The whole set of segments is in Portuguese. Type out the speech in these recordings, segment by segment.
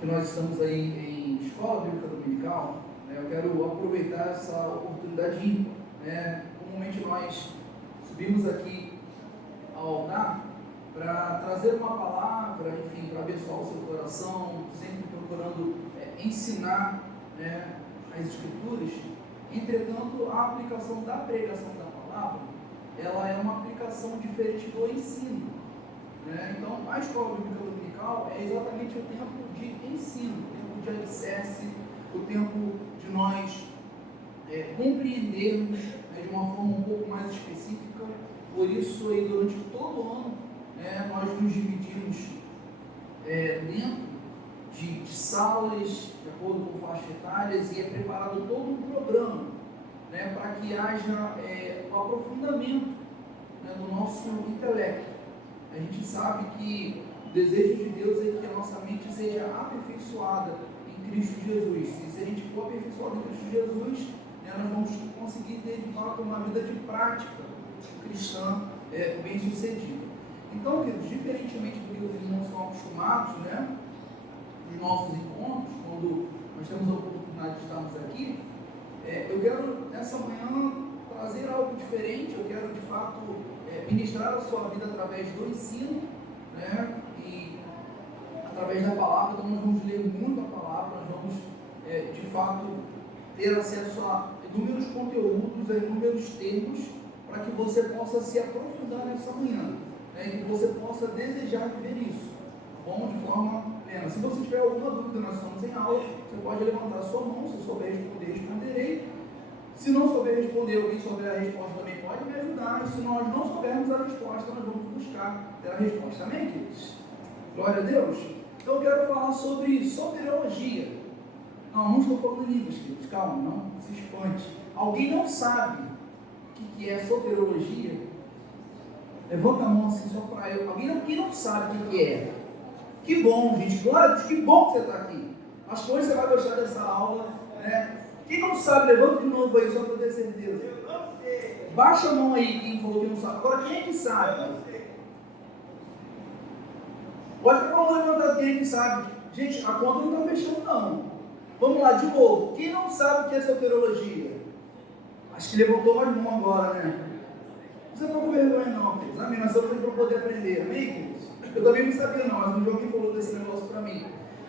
que nós estamos aí em escola bíblica dominical, né, eu quero aproveitar essa oportunidade ímpar, né? Comumente nós subimos aqui ao altar para trazer uma palavra, enfim, para abençoar o seu coração, sempre procurando ensinar, né, as Escrituras. Entretanto, a aplicação da pregação da palavra, ela é uma aplicação diferente do ensino, né? Então, a escola bíblica dominical é exatamente o tempo de ensino, o tempo de alicerce, o tempo de nós compreendermos, né, de uma forma um pouco mais específica. Por isso, aí, durante todo o ano, né, nós nos dividimos dentro de salas, de acordo com faixas etárias, e é preparado todo um programa, né, para que haja o aprofundamento, né, do nosso intelecto. A gente sabe que o desejo de Deus é que a nossa mente seja aperfeiçoada em Cristo Jesus. E se a gente for aperfeiçoado em Cristo Jesus, né, nós vamos conseguir ter de fato uma vida de prática cristã bem sucedida. Então, queridos, diferentemente do que os irmãos estão acostumados, né, nos nossos encontros, quando nós temos a oportunidade de estarmos aqui, eu quero nessa manhã trazer algo diferente. Eu quero de fato ministrar a sua vida através do ensino, né, e através da palavra. Então nós vamos ler muito a palavra, nós vamos de fato ter acesso a inúmeros conteúdos, a inúmeros termos, para que você possa se aprofundar nessa manhã, né, e que você possa desejar viver isso, tá bom? De forma plena. Se você tiver alguma dúvida, nós estamos em aula, você pode levantar a sua mão. Se souber responder, responderei. Se não souber responder, alguém souber a resposta também pode me ajudar. E se nós não soubermos a resposta, nós vamos buscar ter a resposta. Amém, queridos? Glória a Deus. Então eu quero falar sobre soteriologia. Não estou falando em línguas, queridos. Calma, não se espante. Alguém não sabe o que é soteriologia? Levanta a mão assim só para eu. Alguém não sabe o que é? Que bom, gente. Glória a Deus, que bom que você está aqui. Acho que hoje você vai gostar dessa aula, né? Quem não sabe, levanta de novo aí, só para eu ter certeza. Eu não sei. Baixa a mão aí, quem falou que não sabe. Agora, quem é que sabe? Eu não sei. Pode ficar com a mão levantada, quem é que sabe? Gente, a conta não está fechando, não. Vamos lá, de novo. Quem não sabe o que é soteriologia? Acho que levantou mais mão agora, né? Você não está com vergonha, não, queridos. Amém? Nós estamos aqui para poder aprender. Amém, queridos? Eu também não sabia, não, mas um dia alguém falou desse negócio para mim.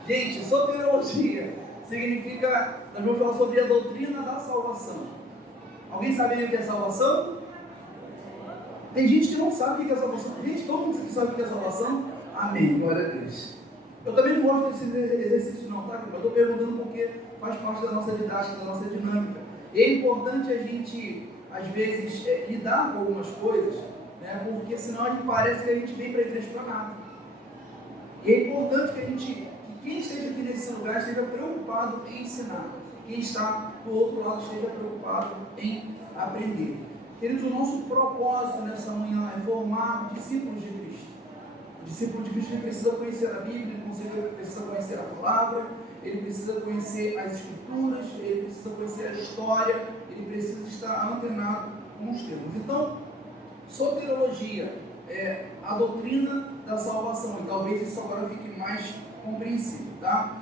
Gente, soteriologia significa, nós vamos falar sobre a doutrina da salvação. Alguém sabe o que é salvação? Tem gente que não sabe o que é salvação. Gente, todo mundo que sabe o que é salvação? Amém, glória a Deus. Eu também não gosto desse exercício não, tá? Eu estou perguntando porque faz parte da nossa didática, da nossa dinâmica. E é importante a gente, às vezes, lidar com algumas coisas, né? Porque senão a gente parece que a gente vem para a igreja para nada. E é importante que quem esteja aqui nesse lugar esteja preocupado em ensinar. Quem está do outro lado esteja preocupado em aprender. Queridos, o nosso propósito nessa manhã é formar discípulos de Cristo. O discípulo de Cristo, ele precisa conhecer a Bíblia, ele precisa conhecer a palavra, ele precisa conhecer as Escrituras, ele precisa conhecer a história, ele precisa estar antenado com os termos. Então, soteriologia é a doutrina da salvação, e talvez isso agora fique mais compreensível, tá?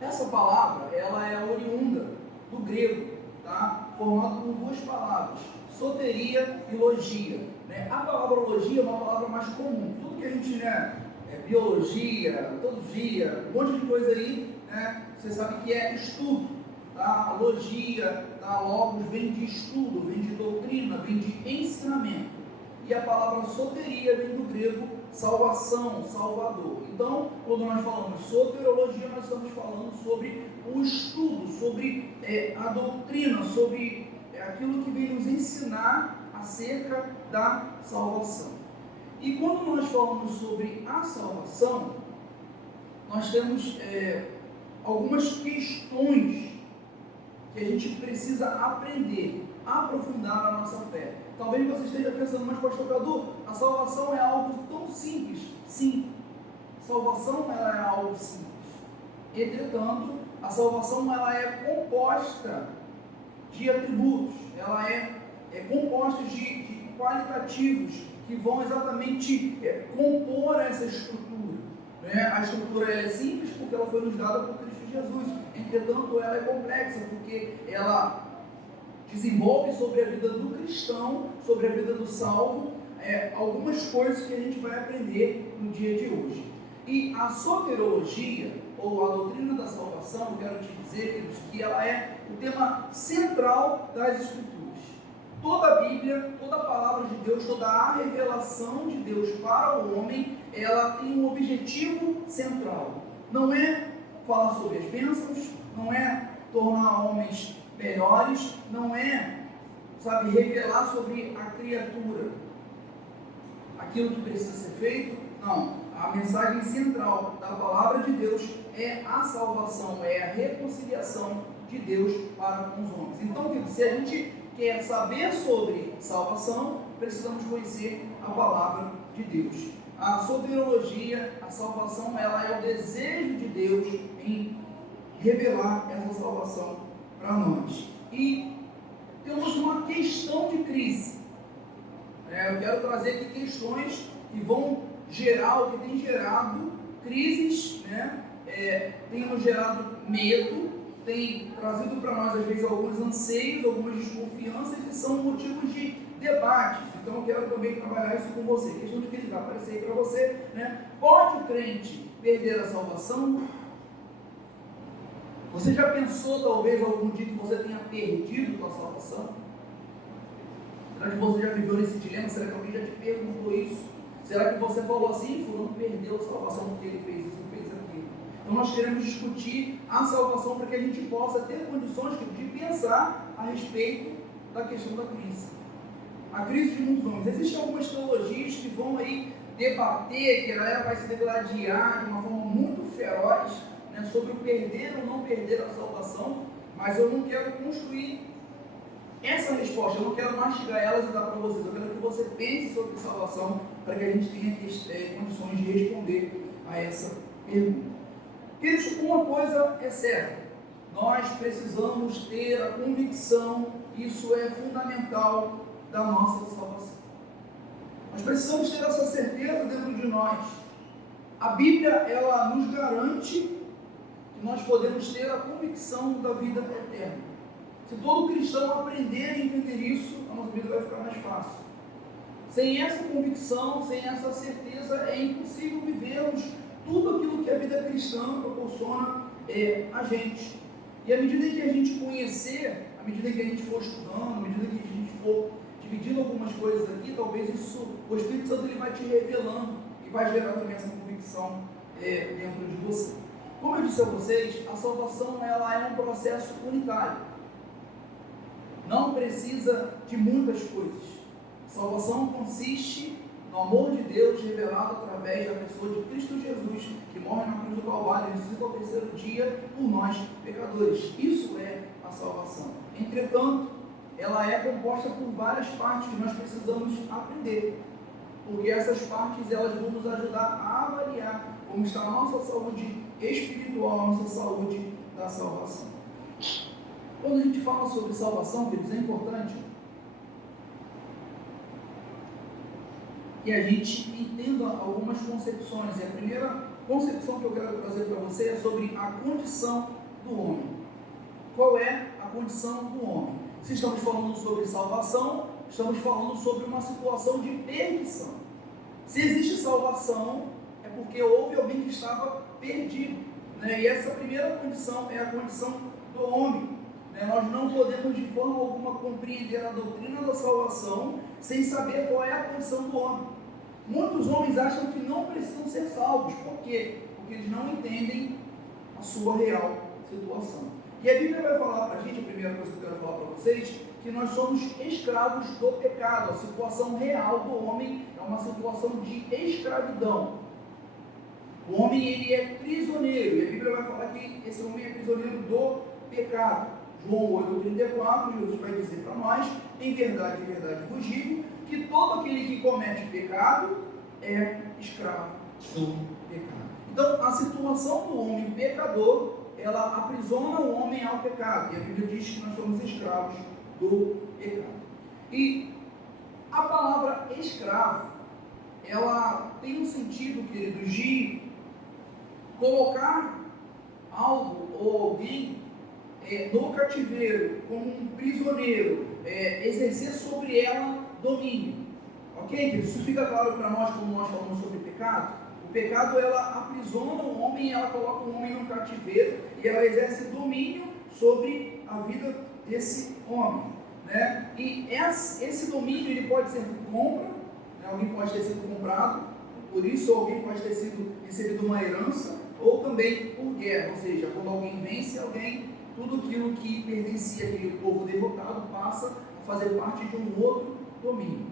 Essa palavra, ela é oriunda do grego, tá? Formado por duas palavras, soteria e logia, né? A palavra logia é uma palavra mais comum. Tudo que a gente, né, biologia, todo dia, um monte de coisa aí, né, você sabe que é estudo, tá? A logia, tá? Logos vem de estudo, vem de doutrina, vem de ensinamento. E a palavra soteria vem do grego salvação, salvador. Então, quando nós falamos soteriologia, nós estamos falando sobre o estudo, sobre a doutrina, sobre aquilo que vem nos ensinar acerca da salvação. E quando nós falamos sobre a salvação, nós temos algumas questões que a gente precisa aprender, aprofundar na nossa fé. Talvez você esteja pensando, mas pastor Cadu, a salvação é algo tão simples. Sim, salvação ela é algo simples. Entretanto, a salvação ela é composta de atributos, ela é composta de qualitativos que vão exatamente compor essa estrutura, né? A estrutura ela é simples porque ela foi nos dada por Cristo Jesus. Entretanto, ela é complexa porque ela desenvolve sobre a vida do cristão, sobre a vida do salvo, algumas coisas que a gente vai aprender no dia de hoje. E a soteriologia, ou a doutrina da salvação, eu quero te dizer, queridos, que ela é o tema central das Escrituras. Toda a Bíblia, toda a palavra de Deus, toda a revelação de Deus para o homem, ela tem um objetivo central. Não é falar sobre as bênçãos, não é tornar homens melhores, não é, revelar sobre a criatura, aquilo que precisa ser feito. Não, a mensagem central da palavra de Deus é a salvação, é a reconciliação de Deus para com os homens. Então, se a gente quer saber sobre salvação, precisamos conhecer a palavra de Deus. A soteriologia, a salvação, ela é o desejo de Deus em revelar essa salvação para nós. E temos uma questão de crise. Eu quero trazer aqui questões que vão gerar, o que tem gerado crises, tem nos gerado medo, tem trazido para nós às vezes alguns anseios, algumas desconfianças que são motivos de debates. Então eu quero também trabalhar isso com você. Questão de crise vai aparecer aí para você, Pode o crente perder a salvação? Você já pensou talvez algum dia que você tenha perdido a sua salvação? Será que você já viveu nesse dilema? Será que alguém já te perguntou isso? Será que você falou assim, fulano perdeu a salvação porque ele fez isso, fez aquilo? Então nós queremos discutir a salvação para que a gente possa ter condições de pensar a respeito da questão da crise. A crise de muitos homens. Existem algumas teologias que vão aí debater, que a galera vai se degladiar de uma forma muito feroz, sobre o perder ou não perder a salvação, mas eu não quero construir essa resposta, eu não quero mastigar elas e dar para vocês, eu quero que você pense sobre salvação, para que a gente tenha condições de responder a essa pergunta. Queridos, uma coisa é certa, nós precisamos ter a convicção, isso é fundamental, da nossa salvação. Nós precisamos ter essa certeza dentro de nós. A Bíblia, ela nos garante que nós podemos ter a convicção da vida eterna. Se todo cristão aprender a entender isso, a nossa vida vai ficar mais fácil. Sem essa convicção, sem essa certeza, é impossível vivermos tudo aquilo que a vida cristã proporciona a gente. E à medida que a gente conhecer, à medida que a gente for estudando, à medida que a gente for dividindo algumas coisas aqui, talvez isso, o Espírito Santo ele vai te revelando e vai gerar também essa convicção dentro de você. Como eu disse a vocês, a salvação ela é um processo unitário. Não precisa de muitas coisas. A salvação consiste no amor de Deus revelado através da pessoa de Cristo Jesus, que morre na cruz do Calvário e ressuscita ao terceiro dia por nós, pecadores. Isso é a salvação. Entretanto, ela é composta por várias partes que nós precisamos aprender, porque essas partes elas vão nos ajudar a avaliar como está a nossa saúde espiritual, a nossa saúde da salvação. Quando a gente fala sobre salvação, queridos, é importante que a gente entenda algumas concepções. E a primeira concepção que eu quero trazer para você é sobre a condição do homem. Qual é a condição do homem? Se estamos falando sobre salvação, estamos falando sobre uma situação de perdição. Se existe salvação, é porque houve alguém que estava perdido. E essa primeira condição é a condição do homem. Nós não podemos de forma alguma compreender a doutrina da salvação sem saber qual é a condição do homem. Muitos homens acham que não precisam ser salvos. Por quê? Porque eles não entendem a sua real situação. E a Bíblia vai falar para a gente, a primeira coisa que eu quero falar para vocês, que nós somos escravos do pecado. A situação real do homem é uma situação de escravidão. O homem ele é prisioneiro, e a Bíblia vai falar que esse homem é prisioneiro do pecado. João 8,34, Jesus vai dizer para nós, em verdade vos digo, que todo aquele que comete pecado é escravo do pecado. Então, a situação do homem pecador, ela aprisiona o homem ao pecado, e a Bíblia diz que nós somos escravos do pecado. E a palavra escravo, ela tem um sentido, queridos, de colocar algo ou alguém no cativeiro como um prisioneiro, exercer sobre ela domínio. Ok? Isso fica claro para nós quando nós falamos sobre pecado. O pecado, ela aprisiona o homem, ela coloca o homem no cativeiro e ela exerce domínio sobre a vida desse homem, né? E esse domínio, ele pode ser por compra, né? Alguém pode ter sido comprado, por isso alguém pode ter recebido uma herança, ou também por guerra, ou seja, quando alguém vence alguém, tudo aquilo que pertencia àquele povo derrotado passa a fazer parte de um outro domínio.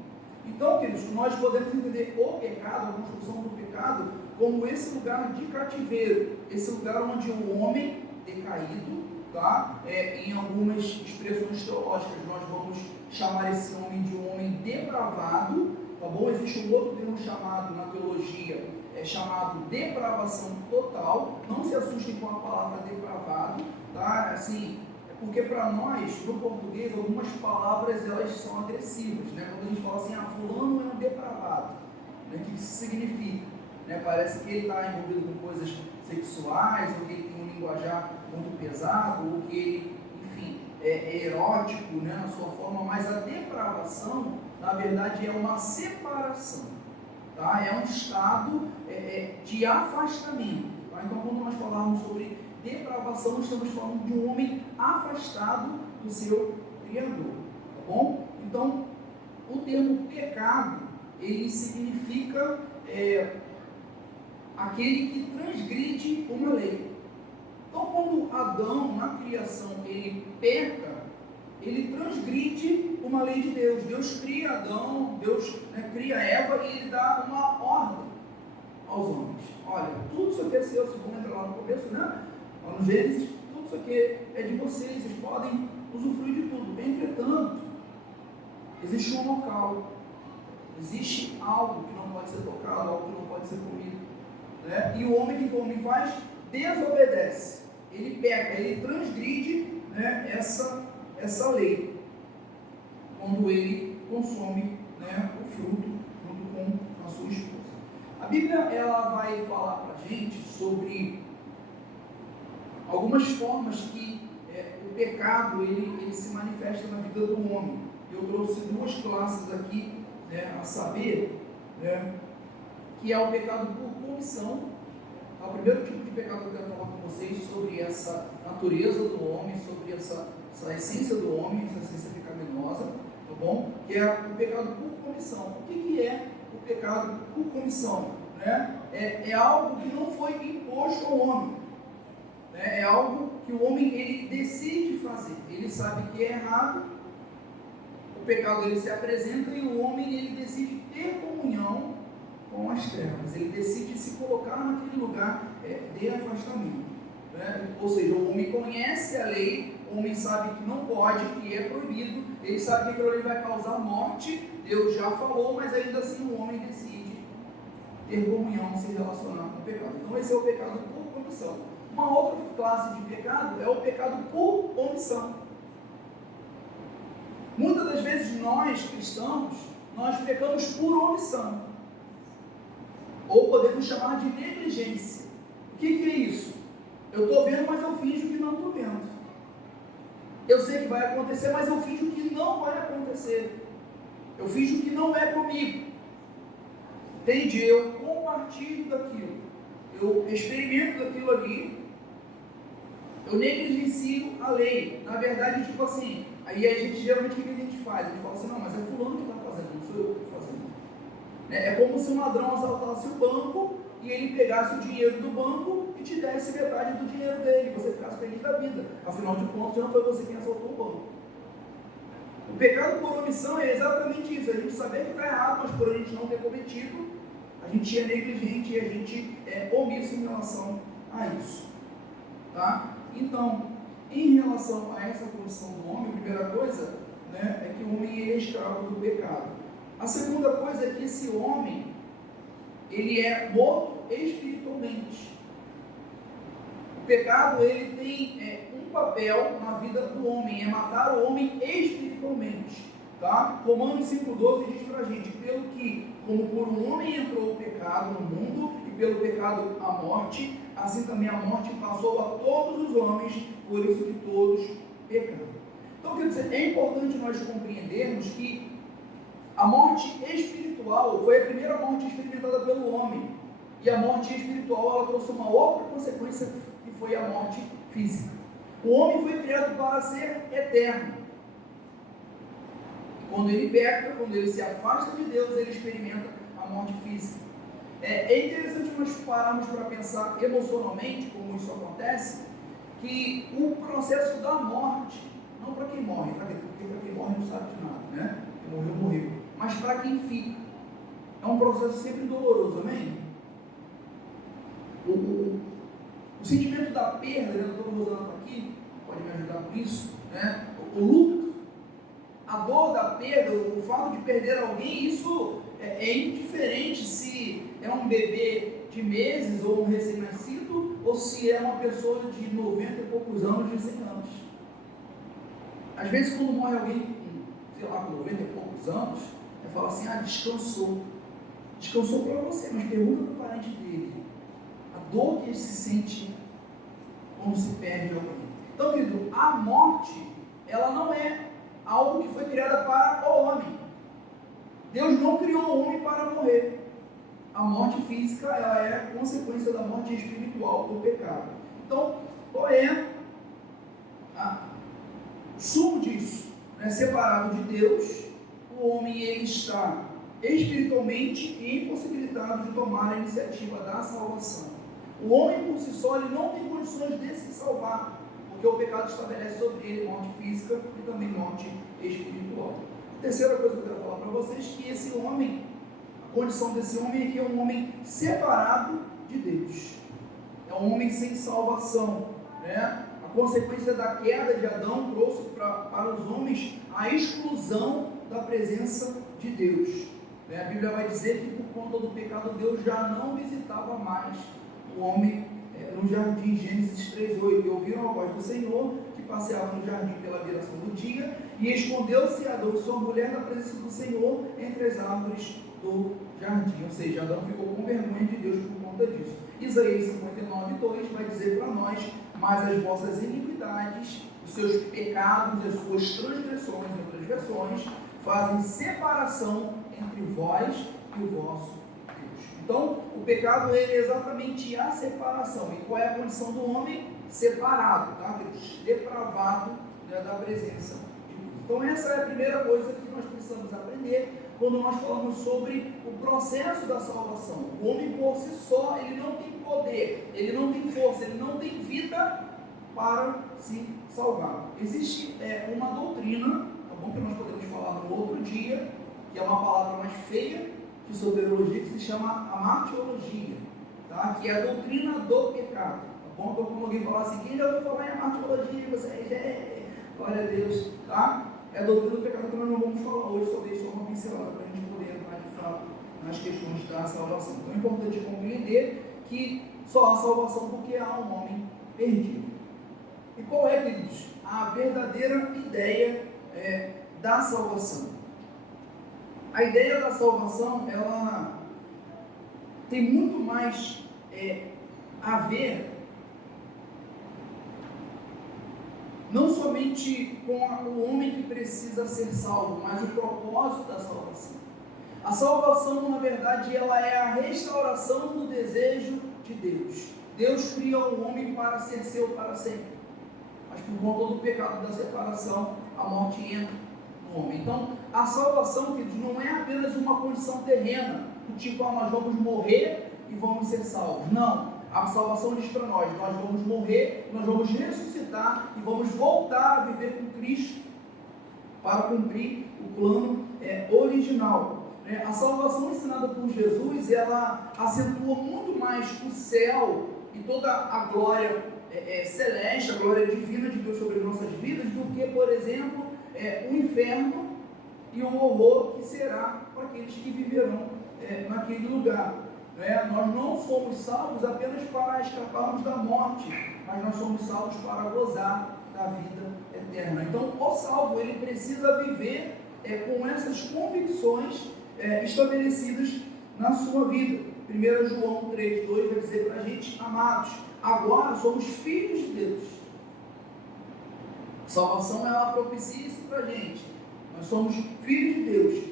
Então, queridos, nós podemos entender o pecado, a construção do pecado, como esse lugar de cativeiro, esse lugar onde o homem decaído, tá? Em algumas expressões teológicas, nós vamos chamar esse homem de um homem depravado, tá bom? Existe um outro termo chamado na teologia, chamado depravação total. Não se assustem com a palavra depravado, tá? Assim, porque para nós, no português, algumas palavras elas são agressivas, né? Quando a gente fala assim, fulano é um depravado, né? O que isso significa? Né? Parece que ele está envolvido com coisas sexuais, ou que ele tem um linguajar muito pesado, ou que ele, enfim, é erótico, né? Na sua forma, mas a depravação, na verdade, é uma separação, tá? É um estado de afastamento, tá? Então, quando nós falarmos sobre depravação, estamos falando de um homem afastado do seu Criador, tá bom? Então, o termo pecado, ele significa aquele que transgride uma lei. Então, quando Adão, na criação, ele peca, ele transgride uma lei de Deus. Deus cria Adão, Deus cria Eva e ele dá uma ordem aos homens. Olha, tudo isso aqui é seu, vocês vão lembrar lá no começo, né? Lá no Gênesis, tudo isso aqui é de vocês, vocês podem usufruir de tudo. Entretanto, existe um local, existe algo que não pode ser tocado, algo que não pode ser comido, né? E o homem, que o homem faz? Desobedece, ele peca, ele transgride, né, essa lei, quando ele consome, né, o fruto junto com a sua esposa. A Bíblia, ela vai falar para a gente sobre algumas formas que o pecado ele se manifesta na vida do homem. Eu trouxe duas classes aqui, né, a saber, né, que é o pecado por comissão. O primeiro tipo de pecado que eu quero falar com vocês sobre essa natureza do homem, sobre essa essência do homem, essa essência pecaminosa, tá bom? Que é o pecado por comissão. O que é o pecado por comissão? Né? É algo que não foi imposto ao homem, né? É algo que o homem ele decide fazer. Ele sabe que é errado, o pecado ele se apresenta e o homem ele decide ter comunhão com as trevas, ele decide se colocar naquele lugar de afastamento, né? Ou seja, o homem conhece a lei, o homem sabe que não pode, que é proibido, ele sabe que aquilo ali vai causar morte, Deus já falou, mas ainda assim o homem decide ter comunhão, se relacionar com o pecado. Então esse é o pecado por comissão. Uma outra classe de pecado é o pecado por omissão. Muitas das vezes nós cristãos, nós pecamos por omissão, ou podemos chamar de negligência. O que é isso? Eu estou vendo, mas eu finjo que não estou vendo. Eu sei que vai acontecer, mas eu finjo que não vai acontecer. Eu finjo que não é comigo. Entende? Eu compartilho daquilo. Eu experimento daquilo ali. Eu negligencio a lei. Na verdade, tipo assim, aí a gente geralmente o que a gente faz? A gente fala assim, não, mas é fulano que está fazendo, não sou eu que estou fazendo. É como se um ladrão assaltasse o banco e ele pegasse o dinheiro do banco e te desse metade do dinheiro dele, você ficasse feliz da vida. Afinal de contas, já não foi você quem assaltou o banco. O pecado por omissão é exatamente isso, a gente saber que está errado, mas por a gente não ter cometido, a gente é negligente e a gente é omisso em relação a isso. Tá? Então, em relação a essa condição do homem, a primeira coisa, né, é que o homem é escravo do pecado. A segunda coisa é que esse homem, ele é morto espiritualmente. O pecado, ele tem um papel na vida do homem, é matar o homem espiritualmente. Tá? Romanos 5,12 diz pra gente, como por um homem entrou o pecado no mundo, e pelo pecado a morte, assim também a morte passou a todos os homens, por isso que todos pecaram. Então, quer dizer, é importante nós compreendermos que a morte espiritual foi a primeira morte experimentada pelo homem, e a morte espiritual ela trouxe uma outra consequência, que foi a morte física. O homem foi criado para ser eterno. Quando ele peca, quando ele se afasta de Deus, ele experimenta a morte física. É interessante nós pararmos para pensar emocionalmente como isso acontece, que o processo da morte, não para quem morre, porque para quem morre não sabe de nada, né? Quem morreu, morreu. Mas para quem fica, é um processo sempre doloroso, amém? O sentimento da perda, né? O doutor Rosana está aqui, pode me ajudar com isso, né? O luto, a dor da perda, o fato de perder alguém, isso é indiferente se é um bebê de meses ou um recém-nascido, ou se é uma pessoa de 90 e poucos anos, de 100 anos. Às vezes, quando morre alguém com, sei lá, com 90 e poucos anos, fala assim, descansou. Descansou para você, mas pergunta para o parente dele. A dor que ele se sente quando se perde alguém. Então, querido, a morte, ela não é algo que foi criada para o homem. Deus não criou o homem para morrer. A morte física, ela é consequência da morte espiritual, do pecado. Então, qual é o sumo disso? Separado de Deus, o homem ele está espiritualmente impossibilitado de tomar a iniciativa da salvação. O homem por si só ele não tem condições de se salvar, porque o pecado estabelece sobre ele morte física e também morte espiritual. A terceira coisa que eu quero falar para vocês é que esse homem, a condição desse homem é que é um homem separado de Deus. É um homem sem salvação, né? A consequência da queda de Adão trouxe para os homens a exclusão da presença de Deus. A Bíblia vai dizer que por conta do pecado Deus já não visitava mais o homem no jardim, Gênesis 3:8. E ouviram a voz do Senhor que passeava no jardim pela viração do dia, e escondeu-se Adão e sua mulher na presença do Senhor entre as árvores do jardim. Ou seja, Adão ficou com vergonha de Deus por conta disso. Isaías 59:2 vai dizer para nós: mas as vossas iniquidades, os seus pecados e as suas transgressões, em outras versões, fazem separação entre vós e o vosso Deus. Então, o pecado ele é exatamente a separação. E qual é a condição do homem? Separado, tá? Depravado, né, da presença de Deus. Então, essa é a primeira coisa que nós precisamos aprender quando nós falamos sobre o processo da salvação. O homem por si só, ele não tem poder, ele não tem força, ele não tem vida para se salvar. Existe uma doutrina, tá bom, que nós podemos falar no outro dia, que é uma palavra mais feia que soteriologia, que se chama amartiologia, tá? Que é a doutrina do pecado. Tá bom? Então, quando alguém falar assim, quem já ouviu falar em amartiologia, você glória a Deus, tá? É a doutrina do pecado que nós não vamos falar hoje, só dei só uma pincelada para a gente poder entrar de fato nas questões da salvação. Então é importante compreender que só há salvação porque há um homem perdido. E qual é, queridos, a verdadeira ideia da salvação? A ideia da salvação, ela tem muito mais a ver não somente com o homem que precisa ser salvo, mas o propósito da salvação. A salvação, na verdade, ela é a restauração do desejo de Deus. Deus cria o homem para ser seu para sempre. Mas por conta do pecado da separação, a morte entra no homem. Então, a salvação, queridos, não é apenas uma condição terrena, do tipo, nós vamos morrer e vamos ser salvos. Não. A salvação diz para nós vamos morrer, nós vamos ressuscitar e vamos voltar a viver com Cristo para cumprir o plano original. A salvação ensinada por Jesus, ela acentua muito mais o céu e toda a glória celeste, a glória divina de Deus sobre as nossas vidas, do que, por exemplo, o inferno e o horror que será para aqueles que viverão naquele lugar. Nós não somos salvos apenas para escaparmos da morte, mas nós somos salvos para gozar da vida eterna. Então, o salvo, ele precisa viver com essas convicções estabelecidas na sua vida. 1 João 3:2 vai dizer para a gente: amados, agora somos filhos de Deus. Salvação, ela propicia isso para a gente. Nós somos filhos de Deus.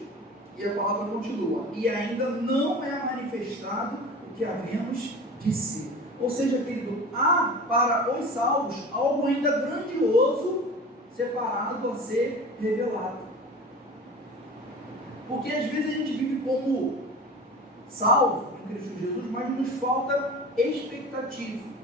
E a palavra continua. E ainda não é manifestado o que havemos de ser. Ou seja, querido, há para os salvos algo ainda grandioso separado a ser revelado. Porque às vezes a gente vive como salvo em Cristo Jesus, mas nos falta expectativa.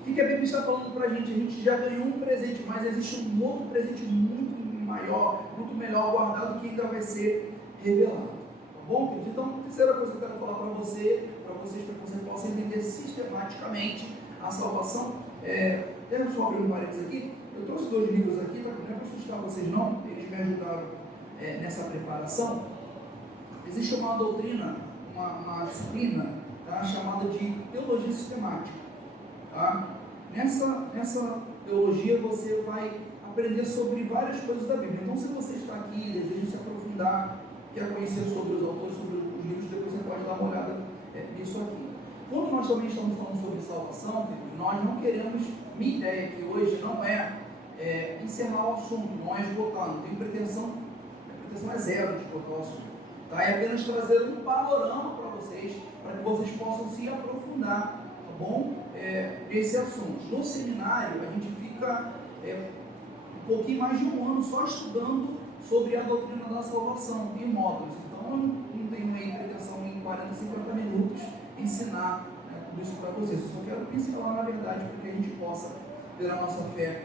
O que a Bíblia está falando para a gente? A gente já ganhou um presente, mas existe um outro presente muito maior, muito melhor guardado, que ainda vai ser revelado. Tá bom, querido? Então, a terceira coisa que eu quero falar para vocês, para que você possa entender sistematicamente a salvação. Deixa eu só abrir um parênteses aqui. Eu trouxe 2 livros aqui, tá? Não é para assustar vocês não, eles me ajudaram nessa preparação. Existe uma doutrina, uma disciplina, tá? Chamada de teologia sistemática. Tá? Nessa teologia você vai aprender sobre várias coisas da Bíblia. Então, se você está aqui e deseja se aprofundar, quer conhecer sobre os autores, sobre os livros, depois você pode dar uma olhada nisso aqui. Quando nós também estamos falando sobre salvação, nós não queremos, minha ideia aqui hoje não é encerrar o assunto, não é esgotar, não tem pretensão, a pretensão é zero de esgotar o assunto. Tá? É apenas trazer um panorama para vocês, para que vocês possam se aprofundar, tá bom? Esse assunto. No seminário, a gente fica um pouquinho mais de um ano só estudando sobre a doutrina da salvação em módulos. Então, eu não tenho aí pretensão em 40, 50 minutos ensinar tudo isso para vocês. Eu só quero pincelar, na verdade, para que a gente possa ter a nossa fé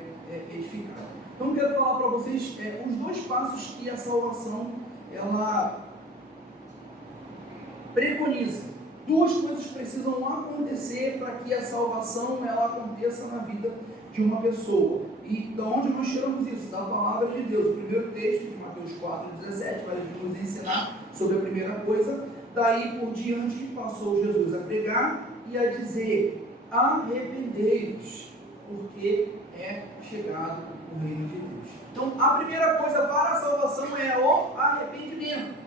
edificada. Então, eu quero falar para vocês os 2 passos que a salvação ela preconiza. 2 coisas precisam acontecer para que a salvação ela aconteça na vida de uma pessoa. E de onde nós tiramos isso? Da palavra de Deus. O primeiro texto de Mateus 4,17 vai nos ensinar sobre a primeira coisa. Daí por diante passou Jesus a pregar e a dizer: arrependei-vos, porque é chegado o reino de Deus. Então, a primeira coisa para a salvação é o arrependimento.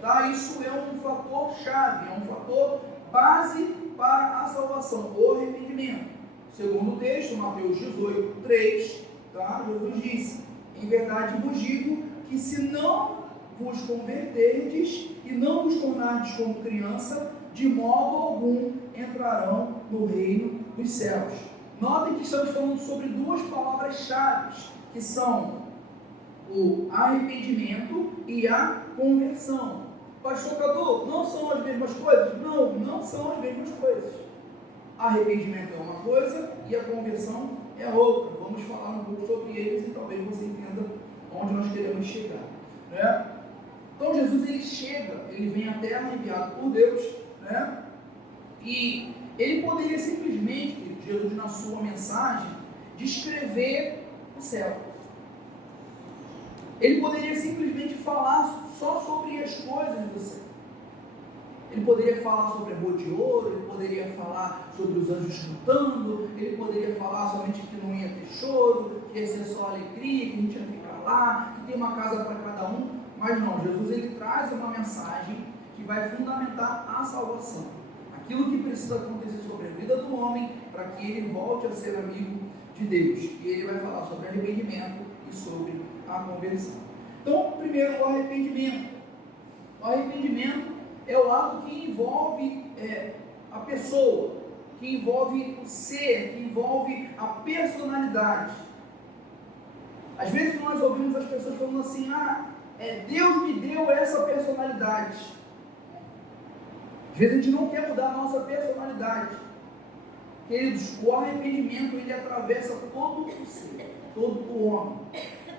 Tá? Isso é um fator chave, é um fator base para a salvação, o arrependimento. Segundo o texto, Mateus 18, 3, tá? Jesus disse: em verdade vos digo que se não vos converterdes e não vos tornardes como criança, de modo algum entrarão no reino dos céus. Notem que estamos falando sobre 2 palavras-chave, que são o arrependimento e a conversão. Pastor Cadu, não são as mesmas coisas? Não, não são as mesmas coisas. Arrependimento é uma coisa e a conversão é outra. Vamos falar um pouco sobre eles e talvez você entenda onde nós queremos chegar. Né? Então Jesus ele chega, ele vem à terra enviado por Deus, né? E ele poderia simplesmente, Jesus na sua mensagem, descrever o céu. Ele poderia simplesmente falar só sobre as coisas do céu. Ele poderia falar sobre a rua de ouro, ele poderia falar sobre os anjos cantando, ele poderia falar somente que não ia ter choro, que ia ser só alegria, que a gente ia ficar lá, que tem uma casa para cada um. Mas não, Jesus ele traz uma mensagem que vai fundamentar a salvação. Aquilo que precisa acontecer sobre a vida do homem para que ele volte a ser amigo de Deus. E ele vai falar sobre arrependimento e sobre a conversão. Então, primeiro, o arrependimento. O arrependimento é o ato que envolve a pessoa, que envolve o ser, que envolve a personalidade. Às vezes nós ouvimos as pessoas falando assim: Deus me deu essa personalidade. Às vezes a gente não quer mudar a nossa personalidade. Queridos, o arrependimento ele atravessa todo o ser, todo o homem.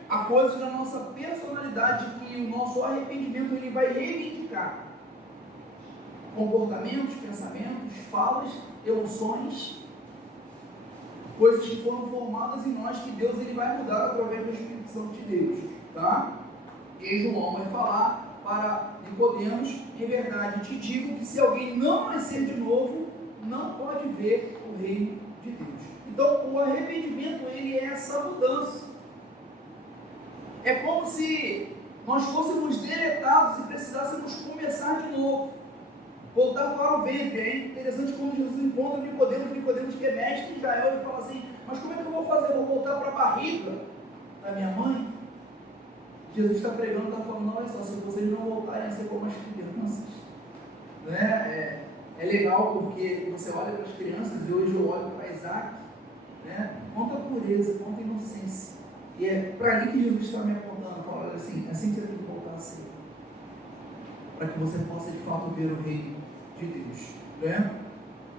Há coisas da nossa personalidade que o nosso arrependimento ele vai reivindicar. Comportamentos, pensamentos, falas, emoções, coisas que foram formadas em nós que Deus ele vai mudar através da Espírito Santo de Deus, tá? E João vai falar para Nicodemos: em verdade te digo que se alguém não nascer de novo, não pode ver o reino de Deus. Então o arrependimento ele é essa mudança. É como se nós fôssemos deletados e precisássemos começar de novo. Voltar para o ventre. É interessante quando Jesus encontra Nicodemos que é mestre de Israel, ele fala assim: mas como é que eu vou fazer? Eu vou voltar para a barriga da minha mãe? Jesus está pregando, está falando: olha só, se vocês não voltarem a ser como as crianças, né? É legal porque você olha para as crianças, e hoje eu olho para Isaac, né? Quanta pureza, quanta inocência. E é para ali que Jesus está me apontando, falando assim: assim que você tem que voltar a ser, para que você possa de fato ver o reino de Deus, né?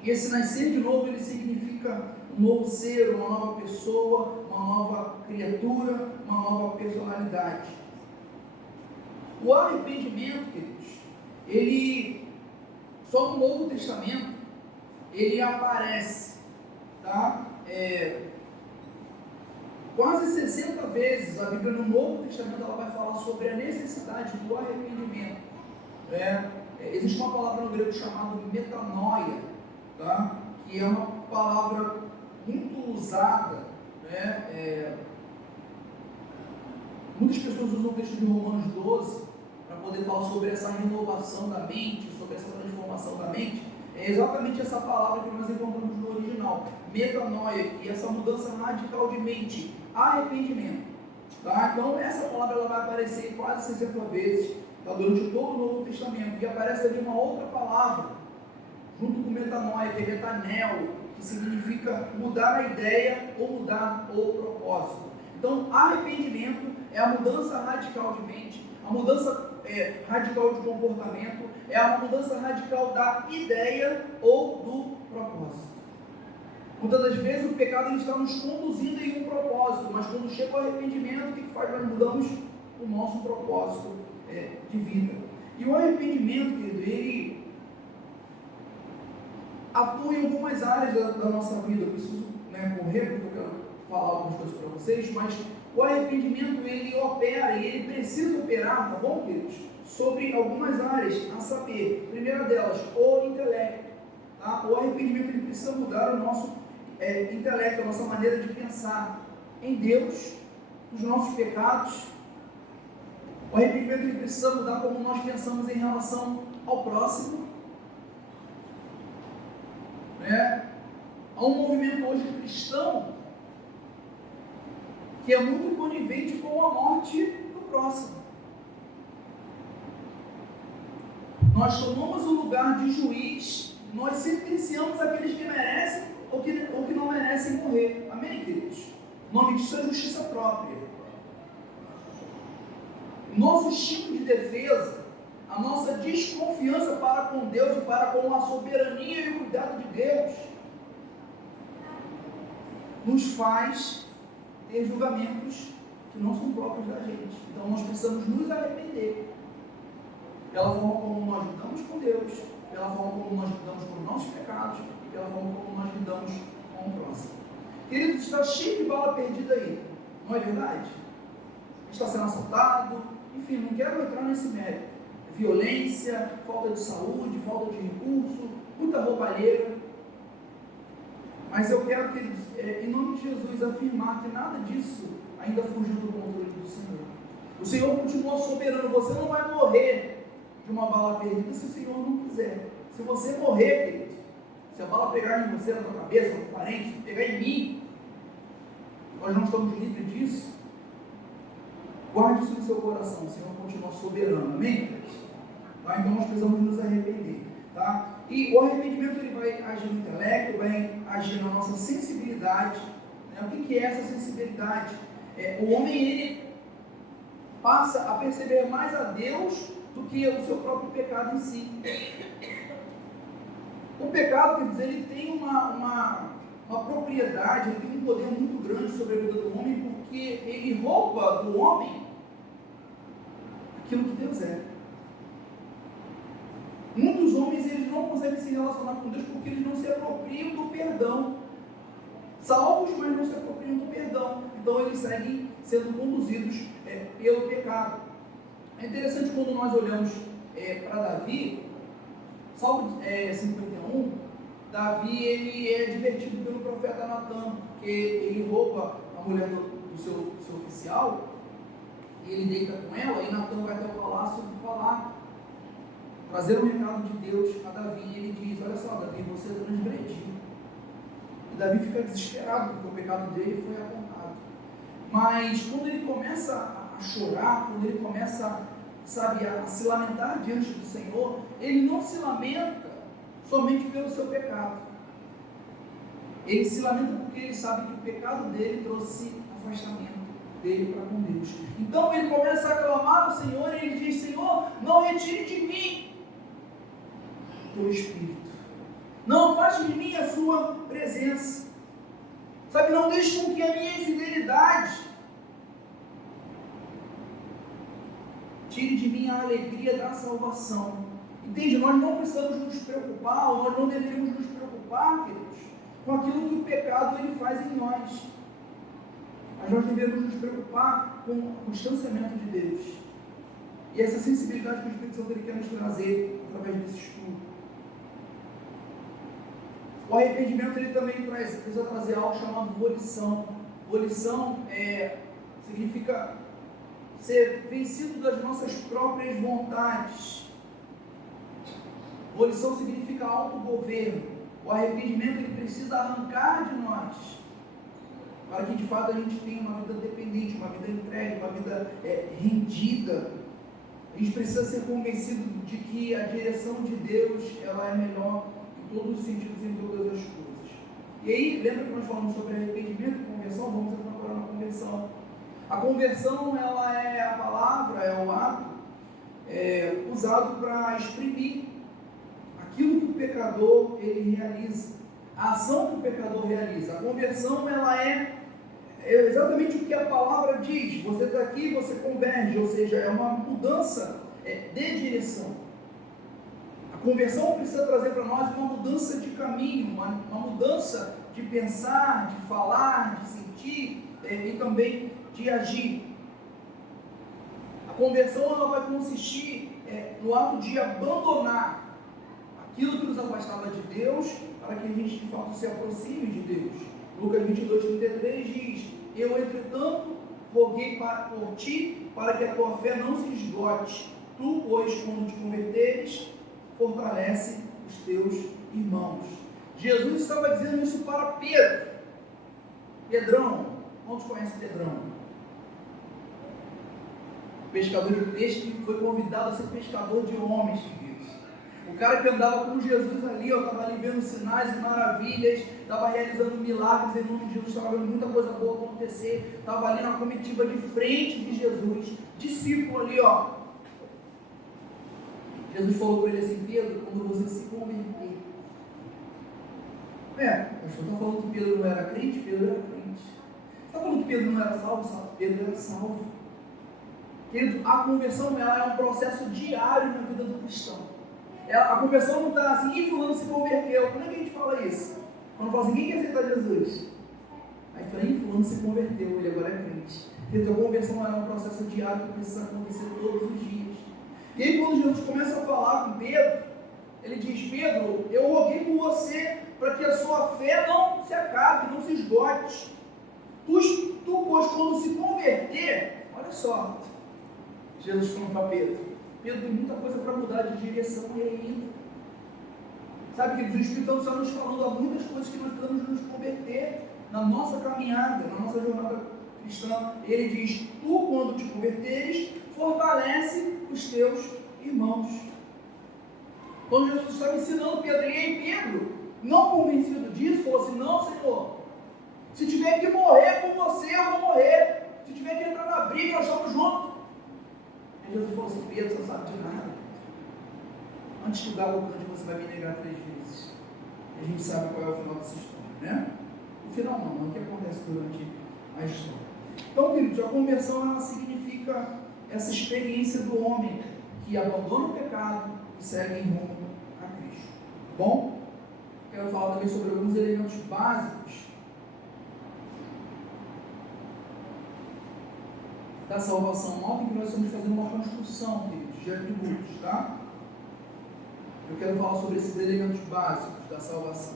E esse nascer de novo, ele significa um novo ser, uma nova pessoa, uma nova criatura, uma nova personalidade. O arrependimento, queridos, ele, só no Novo Testamento, ele aparece, tá? Quase 60 vezes a Bíblia no Novo Testamento ela vai falar sobre a necessidade do arrependimento. Existe uma palavra no grego chamada metanoia, tá? Que é uma palavra muito usada, né? Muitas pessoas usam o texto de Romanos 12 para poder falar sobre essa renovação da mente, sobre essa transformação da mente. É exatamente essa palavra que nós encontramos no original, metanoia, e essa mudança radical de mente, arrependimento. Tá? Então essa palavra ela vai aparecer quase 60 vezes, tá? Durante todo o Novo Testamento, e aparece ali uma outra palavra, junto com metanoia, que é metanel, que significa mudar a ideia ou mudar o propósito. Então arrependimento é a mudança radical de mente, a mudança radical de comportamento, é a mudança radical da ideia ou do propósito. Muitas das vezes o pecado ele está nos conduzindo em um propósito, mas quando chega o arrependimento, o que faz? Nós mudamos o nosso propósito de vida. E o arrependimento, querido, ele atua em algumas áreas da nossa vida. Eu preciso correr, porque eu quero falar algumas coisas para vocês, mas o arrependimento ele opera e ele precisa operar, tá bom, queridos? Sobre algumas áreas, a saber, primeira delas, o intelecto. Tá? O arrependimento ele precisa mudar o nosso intelecto, a nossa maneira de pensar em Deus, os nossos pecados. O arrependimento ele precisa mudar como nós pensamos em relação ao próximo. Há um movimento hoje cristão que é muito conivente com a morte do próximo. Nós tomamos o lugar de juiz, nós sentenciamos aqueles que merecem ou que não merecem morrer. Amém, queridos? O nome disso é justiça própria. Nosso instinto de defesa, a nossa desconfiança para com Deus e para com a soberania e o cuidado de Deus, nos faz ter julgamentos que não são próprios da gente. Então nós precisamos nos arrepender pela forma como nós lidamos com Deus, pela forma como nós lidamos com os nossos pecados e pela forma como nós lidamos com o próximo. Queridos, está cheio de bala perdida aí, não é verdade? Está sendo assaltado, enfim, não quero entrar nesse mérito. Violência, falta de saúde, falta de recurso, muita roubalheira. Mas eu quero, queridos, em nome de Jesus, afirmar que nada disso ainda fugiu do controle do Senhor. O Senhor continua soberano. Você não vai morrer de uma bala perdida se o Senhor não quiser. Se você morrer, queridos, se a bala pegar em você, na tua cabeça, no parente, se pegar em mim, nós não estamos livres disso. Guarde isso no seu coração. O Senhor continua soberano. Amém, queridos? Tá? Então nós precisamos nos arrepender. Tá? E o arrependimento ele vai agir no intelecto, vai agir na nossa sensibilidade. O que é essa sensibilidade? O homem ele passa a perceber mais a Deus do que o seu próprio pecado em si. O pecado, quer dizer, ele tem uma propriedade, ele tem um poder muito grande sobre a vida do homem, porque ele rouba do homem aquilo que Deus é. Muitos homens eles não conseguem se relacionar com Deus porque eles não se apropriam do perdão. Salvos, mas não se apropriam do perdão. Então eles seguem sendo conduzidos pelo pecado. É interessante quando nós olhamos para Davi, Salmo 51, Davi ele é divertido pelo profeta Natan, porque ele rouba a mulher do seu oficial, e ele deita com ela, e Natan vai até o palácio falar trazer um recado de Deus a Davi, e ele diz: olha só, Davi, você transgrediu. E Davi fica desesperado, porque o pecado dele foi apontado. Mas quando ele começa a chorar, quando ele começa, sabe, a se lamentar diante do Senhor, ele não se lamenta somente pelo seu pecado. Ele se lamenta porque ele sabe que o pecado dele trouxe afastamento dele para com Deus. Então ele começa a clamar ao Senhor e ele diz: Senhor, não retire de mim o teu Espírito. Não afaste de mim a sua presença. Sabe, não deixe com que a minha infidelidade tire de mim a alegria da salvação. Entende? Nós não precisamos nos preocupar, ou nós não deveríamos nos preocupar, queridos, com aquilo que o pecado ele faz em nós. Mas nós devemos nos preocupar com o distanciamento de Deus. E essa sensibilidade que o Espírito Santo ele quer nos trazer através desse estudo. O arrependimento ele também precisa trazer algo chamado volição. Volição significa ser vencido das nossas próprias vontades. Volição significa autogoverno. O arrependimento ele precisa arrancar de nós, para que de fato a gente tenha uma vida dependente, uma vida entregue, uma vida rendida. A gente precisa ser convencido de que a direção de Deus ela é melhor em todos os sentidos e em todas as coisas. E aí, lembra que nós falamos sobre arrependimento e conversão? Vamos entrar agora na conversão. A conversão ela é a palavra, é o ato usado para exprimir aquilo que o pecador ele realiza, a ação que o pecador realiza. A conversão ela é exatamente o que a palavra diz. Você está aqui, você converge, ou seja, é uma mudança de direção. A conversão precisa trazer para nós uma mudança de caminho, uma mudança de pensar, de falar, de sentir e também de agir. A conversão ela vai consistir no ato de abandonar aquilo que nos afastava de Deus, para que a gente de fato se aproxime de Deus. Lucas 22:33 diz: eu, entretanto, roguei por ti, para que a tua fé não se esgote. Tu, pois, quando te converteres, fortalece os teus irmãos. Jesus estava dizendo isso para Pedro. Pedrão, quantos conhecem Pedrão? Pescador de peixe que foi convidado a ser pescador de homens, queridos. O cara que andava com Jesus ali, estava ali vendo sinais e maravilhas, estava realizando milagres em nome de Jesus, estava vendo muita coisa boa acontecer, estava ali na comitiva de frente de Jesus, discípulo ali, Jesus falou para ele assim: Pedro, quando você se converter. O pastor está falando que Pedro não era crente? Pedro era crente. Está falando que Pedro não era salvo? Pedro era salvo. Querido, a conversão ela é um processo diário na vida do cristão. A conversão não está assim: fulano se converteu. Como é que a gente fala isso? Quando fala assim: quem quer aceitar Jesus? Aí fala: fulano se converteu, ele agora é crente. Querido, a conversão é um processo diário que precisa acontecer todos os dias. E aí quando Jesus começa a falar com Pedro, ele diz: Pedro, eu roguei por você para que a sua fé não se acabe, não se esgote. Tu, pois, quando se converter, olha só, Jesus falando para Pedro: Pedro, tem muita coisa para mudar de direção e ainda. Sabe que o Espírito Santo está nos falando há muitas coisas que nós precisamos nos converter na nossa caminhada, na nossa jornada cristã. Ele diz: tu, quando te converteres, fortalece os teus irmãos. Quando Jesus estava ensinando Pedro, e aí Pedro, não convencido disso, falou assim: não, Senhor, se tiver que morrer com você, eu vou morrer. Se tiver que entrar na briga, nós estamos juntos. Aí Jesus falou assim: Pedro, você não sabe de nada. Antes que o galo cante, você vai me negar 3 vezes. E a gente sabe qual é o final dessa história, né? O final não, é o que acontece durante a história. Então, queridos, a conversão ela significa essa experiência do homem que abandona o pecado e segue em rumo a Cristo. Bom, quero falar também sobre alguns elementos básicos da salvação. Notem que nós estamos fazendo uma construção, queridos, de atributos, tá? Eu quero falar sobre esses elementos básicos da salvação.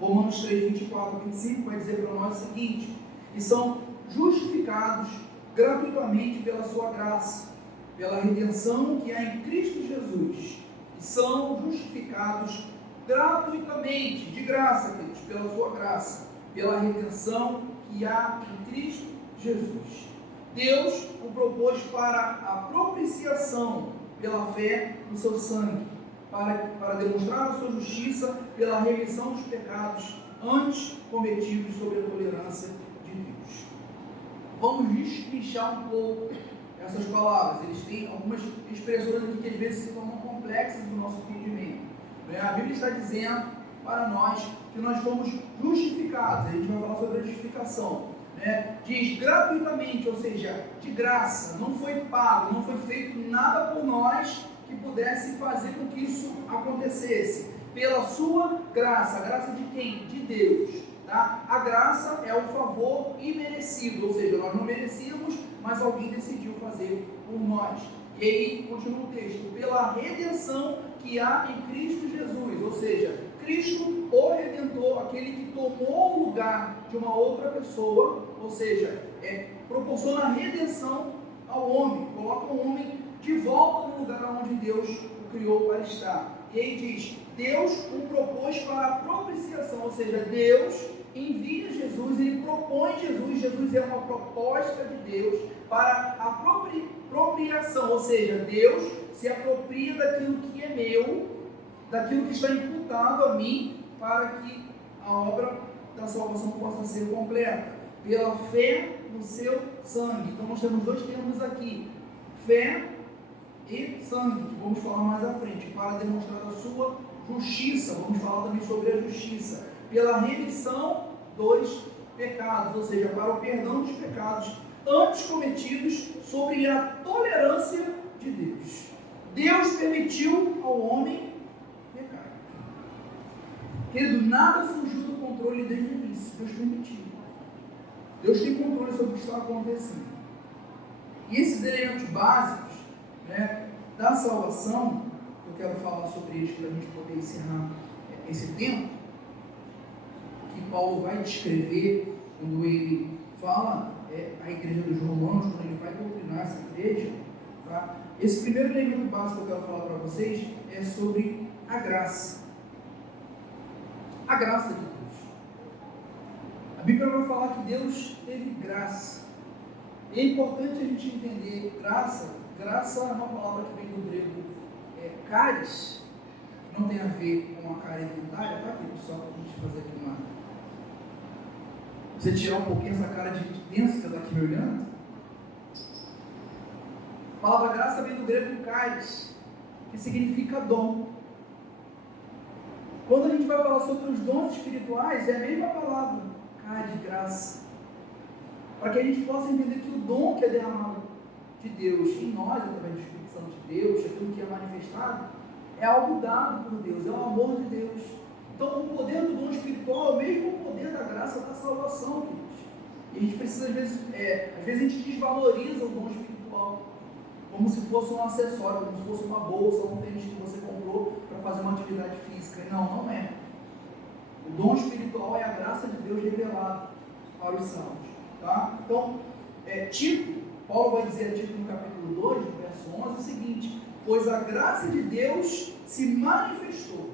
Romanos 3, 24 a 25 vai dizer para nós o seguinte: e são justificados gratuitamente pela sua graça, pela redenção que há em Cristo Jesus, e são justificados gratuitamente, de graça, queridos, pela sua graça, pela redenção que há em Cristo Jesus. Deus o propôs para a propiciação pela fé no seu sangue, para demonstrar a sua justiça pela remissão dos pecados antes cometidos sob a tolerância de Deus. Vamos destrinchar um pouco essas palavras. Eles têm algumas expressões aqui que às vezes se tornam complexas no nosso entendimento. A Bíblia está dizendo para nós que nós fomos justificados. A gente vai falar sobre a justificação. Diz gratuitamente, ou seja, de graça, não foi pago, não foi feito nada por nós que pudesse fazer com que isso acontecesse. Pela sua graça. A graça de quem? De Deus. Tá? A graça é o favor imerecido, ou seja, nós não merecíamos, mas alguém decidiu fazer por nós. E aí, continua o texto, pela redenção que há em Cristo Jesus, ou seja, Cristo, o Redentor, aquele que tomou o lugar de uma outra pessoa, ou seja, proporciona a redenção ao homem, coloca o homem de volta no lugar onde Deus o criou para estar. E aí diz, Deus o propôs para a propiciação, ou seja, Deus envia Jesus, ele propõe Jesus, Jesus é uma proposta de Deus para a apropriação, ou seja, Deus se apropria daquilo que é meu, daquilo que está imputado a mim, para que a obra da salvação possa ser completa, pela fé no seu sangue. Então nós temos dois termos aqui, fé e sangue, que vamos falar mais à frente, para demonstrar a sua justiça. Vamos falar também sobre a justiça, pela remissão dos pecados, ou seja, para o perdão dos pecados antes cometidos, sobre a tolerância de Deus. Deus permitiu ao homem pecar. Querido, nada fugiu do controle desde o início. Deus permitiu. Deus tem controle sobre o que está acontecendo. E esses elementos básicos, da salvação, eu quero falar sobre eles para a gente poder encerrar esse tempo, que Paulo vai descrever quando ele fala a igreja dos Romanos, quando ele vai doutrinar essa igreja. Tá? Esse primeiro elemento básico que eu quero falar para vocês é sobre a graça. A graça de Deus. A Bíblia vai falar que Deus teve graça. E é importante a gente entender graça. Graça é uma palavra que vem do grego caris, que não tem a ver com a cárie dentária, tá, querido? Só para a gente fazer aqui uma... Você tirar um pouquinho essa cara de tenso que você está aqui me olhando. A palavra graça vem do grego caris, que significa dom. Quando a gente vai falar sobre os dons espirituais, é a mesma palavra, caris, graça. Para que a gente possa entender que o dom que é derramado de Deus em nós, através do Espírito Santo de Deus, aquilo que é manifestado, é algo dado por Deus, é o amor de Deus. Então, o poder do dom espiritual é o mesmo poder da graça da salvação, queridos. E a gente precisa, às vezes a gente desvaloriza o dom espiritual, como se fosse um acessório, como se fosse uma bolsa, um tênis que você comprou para fazer uma atividade física. E não é. O dom espiritual é a graça de Deus revelada para os salvos. Tá? Então, Paulo vai dizer a Tito no capítulo 2, no verso 11, o seguinte: pois a graça de Deus se manifestou,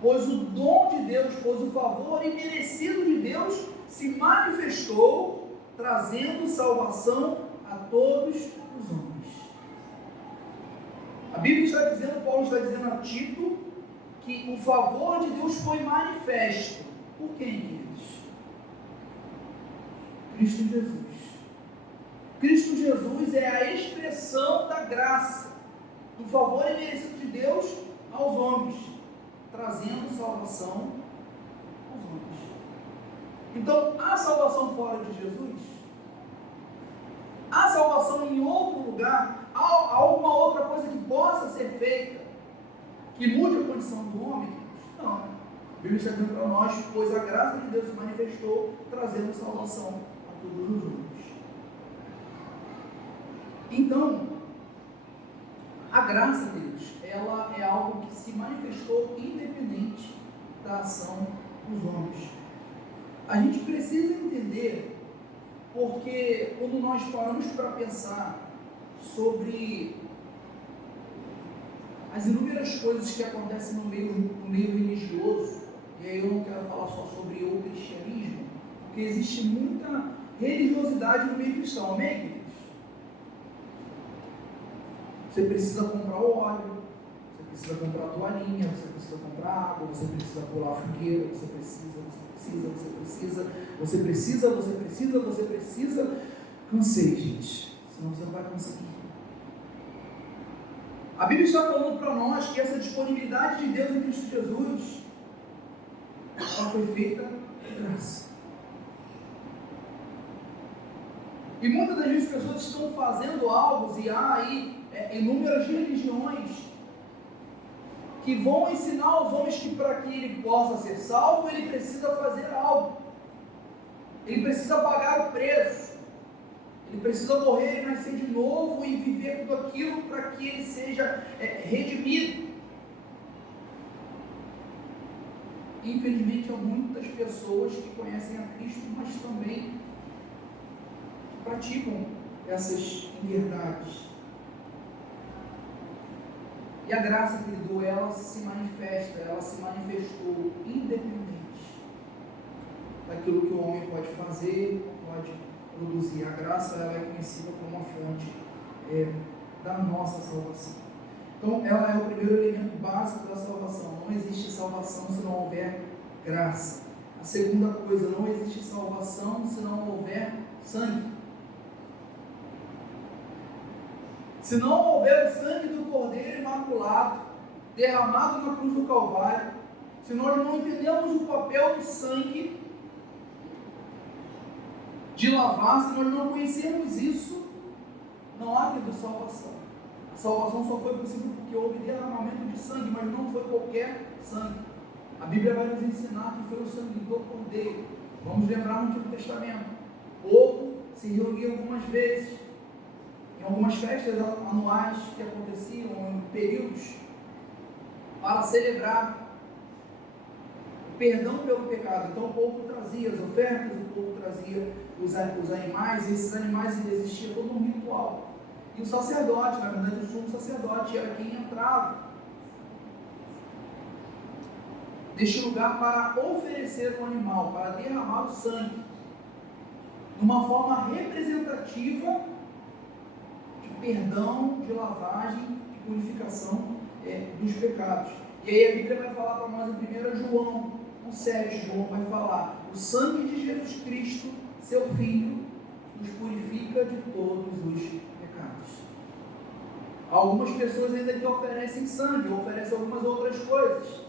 pois o dom de Deus, pois o favor imerecido de Deus se manifestou, trazendo salvação a todos os homens. A Bíblia está dizendo, Paulo está dizendo a Tito, que o favor de Deus foi manifesto. Por quem, queridos? Cristo Jesus. Cristo Jesus é a expressão da graça, do favor imerecido de Deus aos homens, trazendo salvação aos homens. Então, há salvação fora de Jesus? Há salvação em outro lugar? Há alguma outra coisa que possa ser feita, que mude a condição do homem? Não. A Bíblia está dizendo para nós, pois a graça de Deus se manifestou, trazendo salvação a todos os homens. Então, a graça, queridos, ela é algo que se manifestou independente da ação dos homens. A gente precisa entender, porque quando nós paramos para pensar sobre as inúmeras coisas que acontecem no meio religioso, e aí eu não quero falar só sobre o cristianismo, porque existe muita religiosidade no meio cristão, amém, queridos? Você precisa comprar o óleo, você precisa comprar a toalhinha, você precisa comprar água, você precisa pular a fogueira, você precisa. Cansei, gente, senão você não vai conseguir. A Bíblia está falando para nós que essa disponibilidade de Deus em Cristo Jesus, ela foi feita por graça. E muitas das vezes as pessoas estão fazendo algo, e há aí inúmeras religiões que vão ensinar aos homens que para que ele possa ser salvo, ele precisa fazer algo. Ele precisa pagar o preço. Ele precisa morrer e nascer de novo e viver tudo aquilo para que ele seja redimido. Infelizmente, há muitas pessoas que conhecem a Cristo, mas também praticam essas inverdades. E a graça que ele deu, ela se manifestou independente daquilo que o homem pode fazer, pode produzir. A graça, ela é conhecida como uma fonte da nossa salvação. Então, ela é o primeiro elemento básico da salvação. Não existe salvação se não houver graça. A segunda coisa, não existe salvação se não houver sangue. Se não houver o sangue do Cordeiro Imaculado, derramado na cruz do Calvário, se nós não entendemos o papel do sangue de lavar, se nós não conhecermos isso, não há tido salvação. A salvação só foi possível porque houve derramamento de sangue, mas não foi qualquer sangue. A Bíblia vai nos ensinar que foi o sangue do Cordeiro. Vamos lembrar no Antigo Testamento. O povo se reunia algumas vezes, em algumas festas anuais que aconteciam em períodos, para celebrar o perdão pelo pecado. Então o povo trazia as ofertas, o povo trazia os animais, e esses animais existia todo um ritual. E o sacerdote, na verdade o sumo sacerdote, era quem entrava neste lugar para oferecer o animal, para derramar o sangue, numa forma representativa de perdão, de lavagem, de purificação dos pecados. E aí a Bíblia vai falar para nós em 1 João 1,7, João vai falar: o sangue de Jesus Cristo, seu Filho, nos purifica de todos os pecados. Algumas pessoas ainda que oferecem sangue, oferecem algumas outras coisas,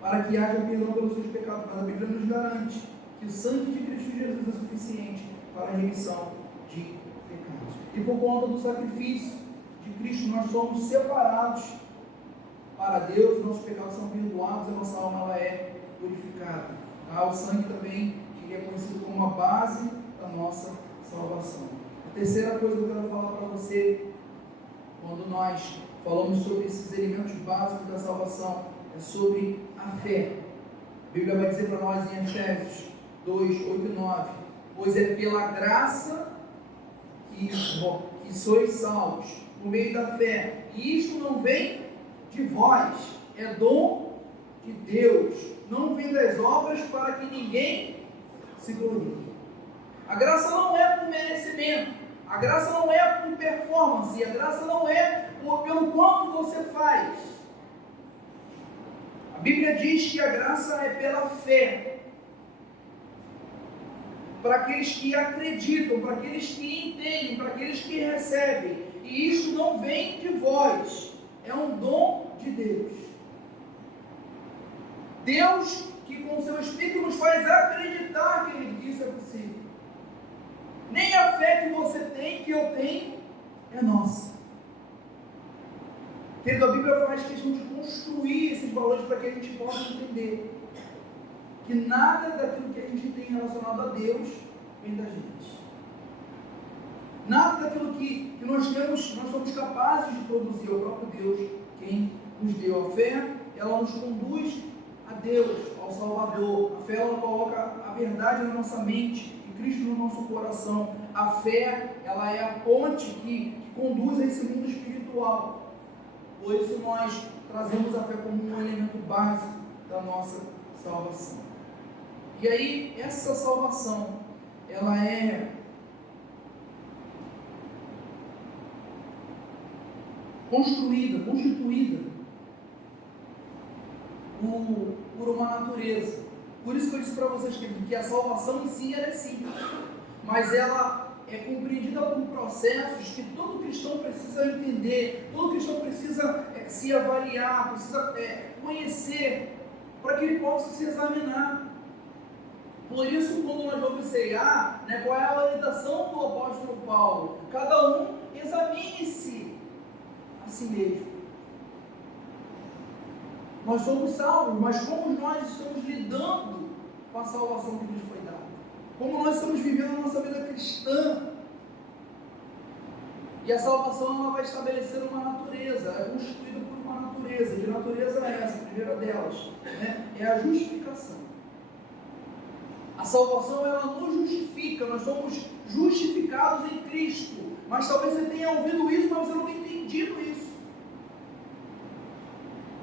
para que haja perdão pelos seus pecados, mas a Bíblia nos garante que o sangue de Cristo Jesus é suficiente para a remissão de pecados. E por conta do sacrifício de Cristo, nós somos separados para Deus, nossos pecados são perdoados, a nossa alma ela é purificada. O sangue também, que é conhecido como a base da nossa salvação. A terceira coisa que eu quero falar para você, quando nós falamos sobre esses elementos básicos da salvação, é sobre a fé. A Bíblia vai dizer para nós em Efésios 2, 8 e 9: pois é pela graça que sois salvos, por meio da fé, e isto não vem de vós, é dom de Deus, não vem das obras, para que ninguém se glorie. A graça não é por merecimento, a graça não é por performance, a graça não é pelo quanto você faz. A Bíblia diz que a graça é pela fé, para aqueles que acreditam, para aqueles que entendem, para aqueles que recebem, e isso não vem de vós, é um dom de Deus. Deus que com seu Espírito nos faz acreditar, querido, que isso é possível. Nem a fé que você tem, que eu tenho, é nossa. Querido, a Bíblia faz questão de construir esses valores para que a gente possa entender que nada daquilo que a gente tem relacionado a Deus vem da gente. Nada daquilo que nós temos, nós somos capazes de produzir. É o próprio Deus quem nos deu a fé. Ela nos conduz a Deus, ao Salvador. A fé, ela coloca a verdade na nossa mente e Cristo no nosso coração. A fé, ela é a ponte que conduz a esse mundo espiritual. Por isso nós trazemos a fé como um elemento básico da nossa salvação. E aí, essa salvação, ela é constituída por uma natureza. Por isso que eu disse para vocês que a salvação em si ela é simples, mas ela é compreendida por processos que todo cristão precisa entender, todo cristão precisa se avaliar, precisa conhecer, para que ele possa se examinar. Por isso, quando nós vamos ceiar, qual é a orientação do apóstolo Paulo? Cada um examine-se a si mesmo. Nós somos salvos, mas como nós estamos lidando com a salvação que nos foi dada? Como nós estamos vivendo a nossa vida cristã? E a salvação ela vai estabelecer uma natureza, é constituída por uma natureza. Que natureza é essa? A primeira delas é a justificação. A salvação ela nos justifica, nós somos justificados em Cristo. Mas talvez você tenha ouvido isso, mas você não tenha entendido isso.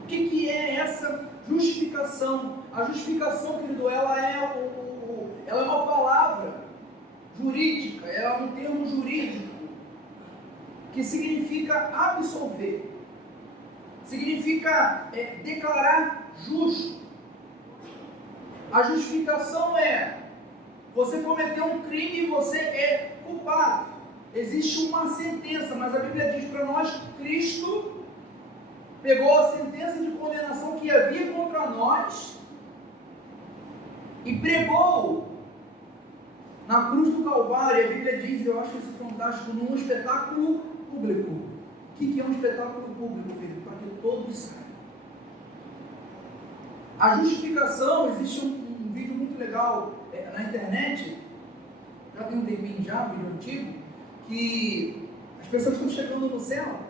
O que é essa justificação? A justificação, querido, ela é uma palavra jurídica, ela é um termo jurídico que significa absolver, significa declarar justo. A justificação você cometeu um crime e você é culpado. Existe uma sentença, mas a Bíblia diz para nós que Cristo pegou a sentença de condenação que havia contra nós e pregou na cruz do Calvário. A Bíblia diz, eu acho isso fantástico, num espetáculo público. O que é um espetáculo público, querido? Para que todos saibam. A justificação, existe um vídeo muito legal na internet, já tem um tempinho já, um vídeo antigo, que as pessoas estão chegando no céu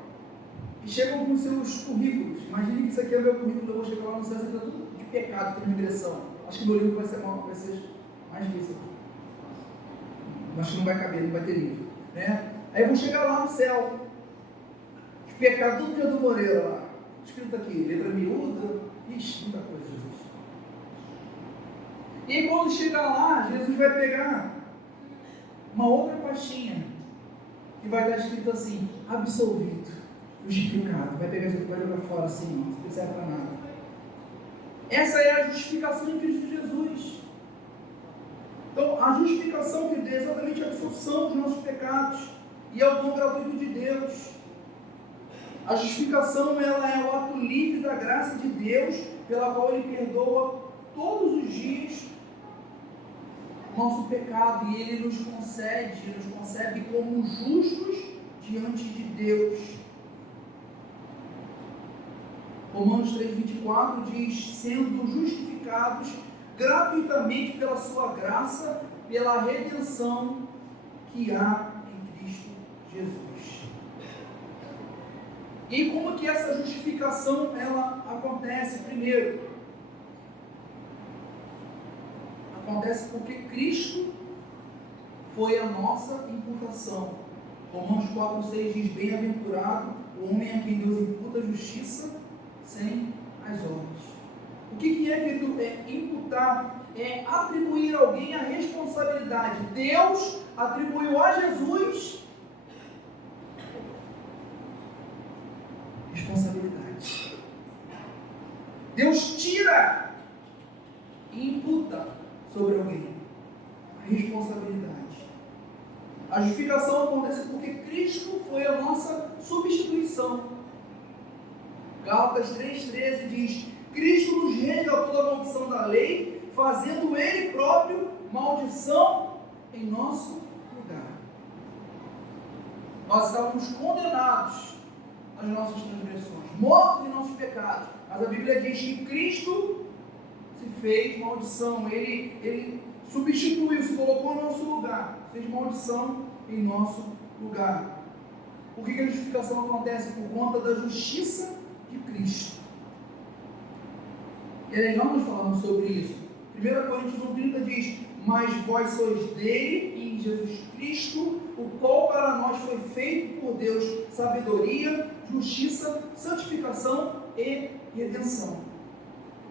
e chegam com seus currículos. Imagine que isso aqui é o meu currículo, eu vou chegar lá no céu, isso aqui está tudo de pecado, transgressão. Acho que meu livro vai ser mais disso aqui. Acho que não vai caber, não vai ter livro. Aí eu vou chegar lá no céu, os pecados, tudo que eu do Moreira lá, escrito aqui, letra miúda, ixi, muita coisa, Jesus. E aí quando chegar lá, Jesus vai pegar uma outra pastinha que vai estar escrito assim, absolvido, justificado. Vai pegar isso aqui e vai jogar fora assim, não serve para nada. Essa é a justificação em Cristo Jesus. Então, a justificação que é exatamente a absolução dos nossos pecados e é o dom gratuito de Deus. A justificação ela é o ato livre da graça de Deus, pela qual Ele perdoa todos os dias o nosso pecado e Ele nos concebe como justos diante de Deus. Romanos 3,24 diz, sendo justificados gratuitamente pela sua graça, pela redenção que há em Cristo Jesus. E como que essa justificação ela acontece? Primeiro, acontece porque Cristo foi a nossa imputação. Romanos 4,6 diz, bem-aventurado o homem a quem Deus imputa a justiça sem as obras. O que é, querido? É imputar, é atribuir a alguém a responsabilidade. Deus atribuiu a Jesus responsabilidade. Deus tira e imputa sobre alguém a responsabilidade. A justificação acontece porque Cristo foi a nossa substituição. Gálatas 3,13 diz, Cristo nos resgatou da maldição da lei, fazendo Ele próprio maldição em nosso lugar. Nós estávamos condenados às nossas transgressões, mortos em nossos pecados, mas a Bíblia diz que Cristo se fez maldição, Ele substituiu, se colocou no nosso lugar, fez maldição em nosso lugar. Por que a justificação acontece? Por conta da justiça de Cristo. E é legal nós falarmos sobre isso. 1 Coríntios 1,30 diz, mas vós sois dele, em Jesus Cristo, o qual para nós foi feito por Deus sabedoria, justiça, santificação e redenção.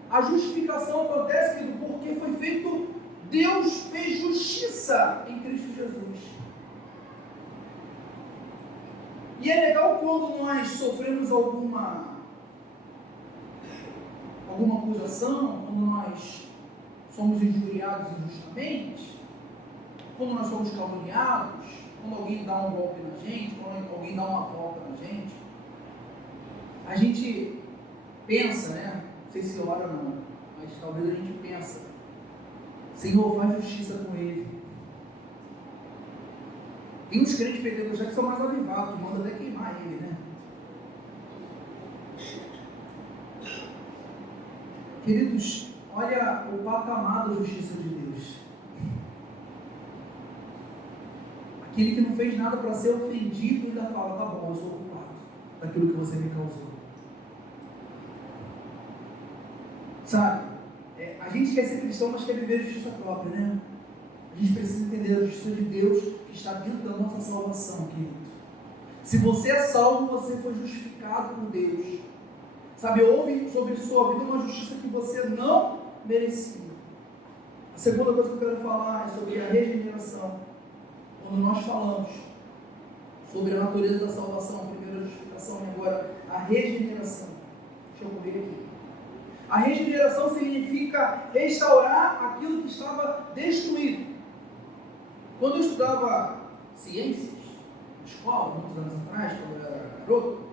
A justificação acontece, querido, porque foi feito, Deus fez justiça em Cristo Jesus. E é legal quando nós sofremos alguma acusação, quando nós somos injuriados injustamente, quando nós somos caluniados, quando alguém dá um golpe na gente, quando alguém dá uma volta na gente, a gente pensa, né? Não sei se ora ou não, mas talvez a gente pensa, Senhor, faz justiça com ele. Tem uns crentes pentecostais que são mais avivados, que mandam até queimar ele, né? Queridos, olha o patamar da justiça de Deus. Aquele que não fez nada para ser ofendido ainda fala, tá bom, eu sou culpado daquilo que você me causou. Sabe, a gente quer ser cristão, mas quer viver a justiça própria, né? A gente precisa entender a justiça de Deus que está dentro da nossa salvação, querido. Se você é salvo, você foi justificado por Deus. Sabe, houve sobre sua vida uma justiça que você não merecia. A segunda coisa que eu quero falar é sobre a regeneração. Quando nós falamos sobre a natureza da salvação, primeiro a justificação e agora a regeneração. Deixa eu ver aqui. A regeneração significa restaurar aquilo que estava destruído. Quando eu estudava ciências, na escola, muitos anos atrás, quando eu era garoto,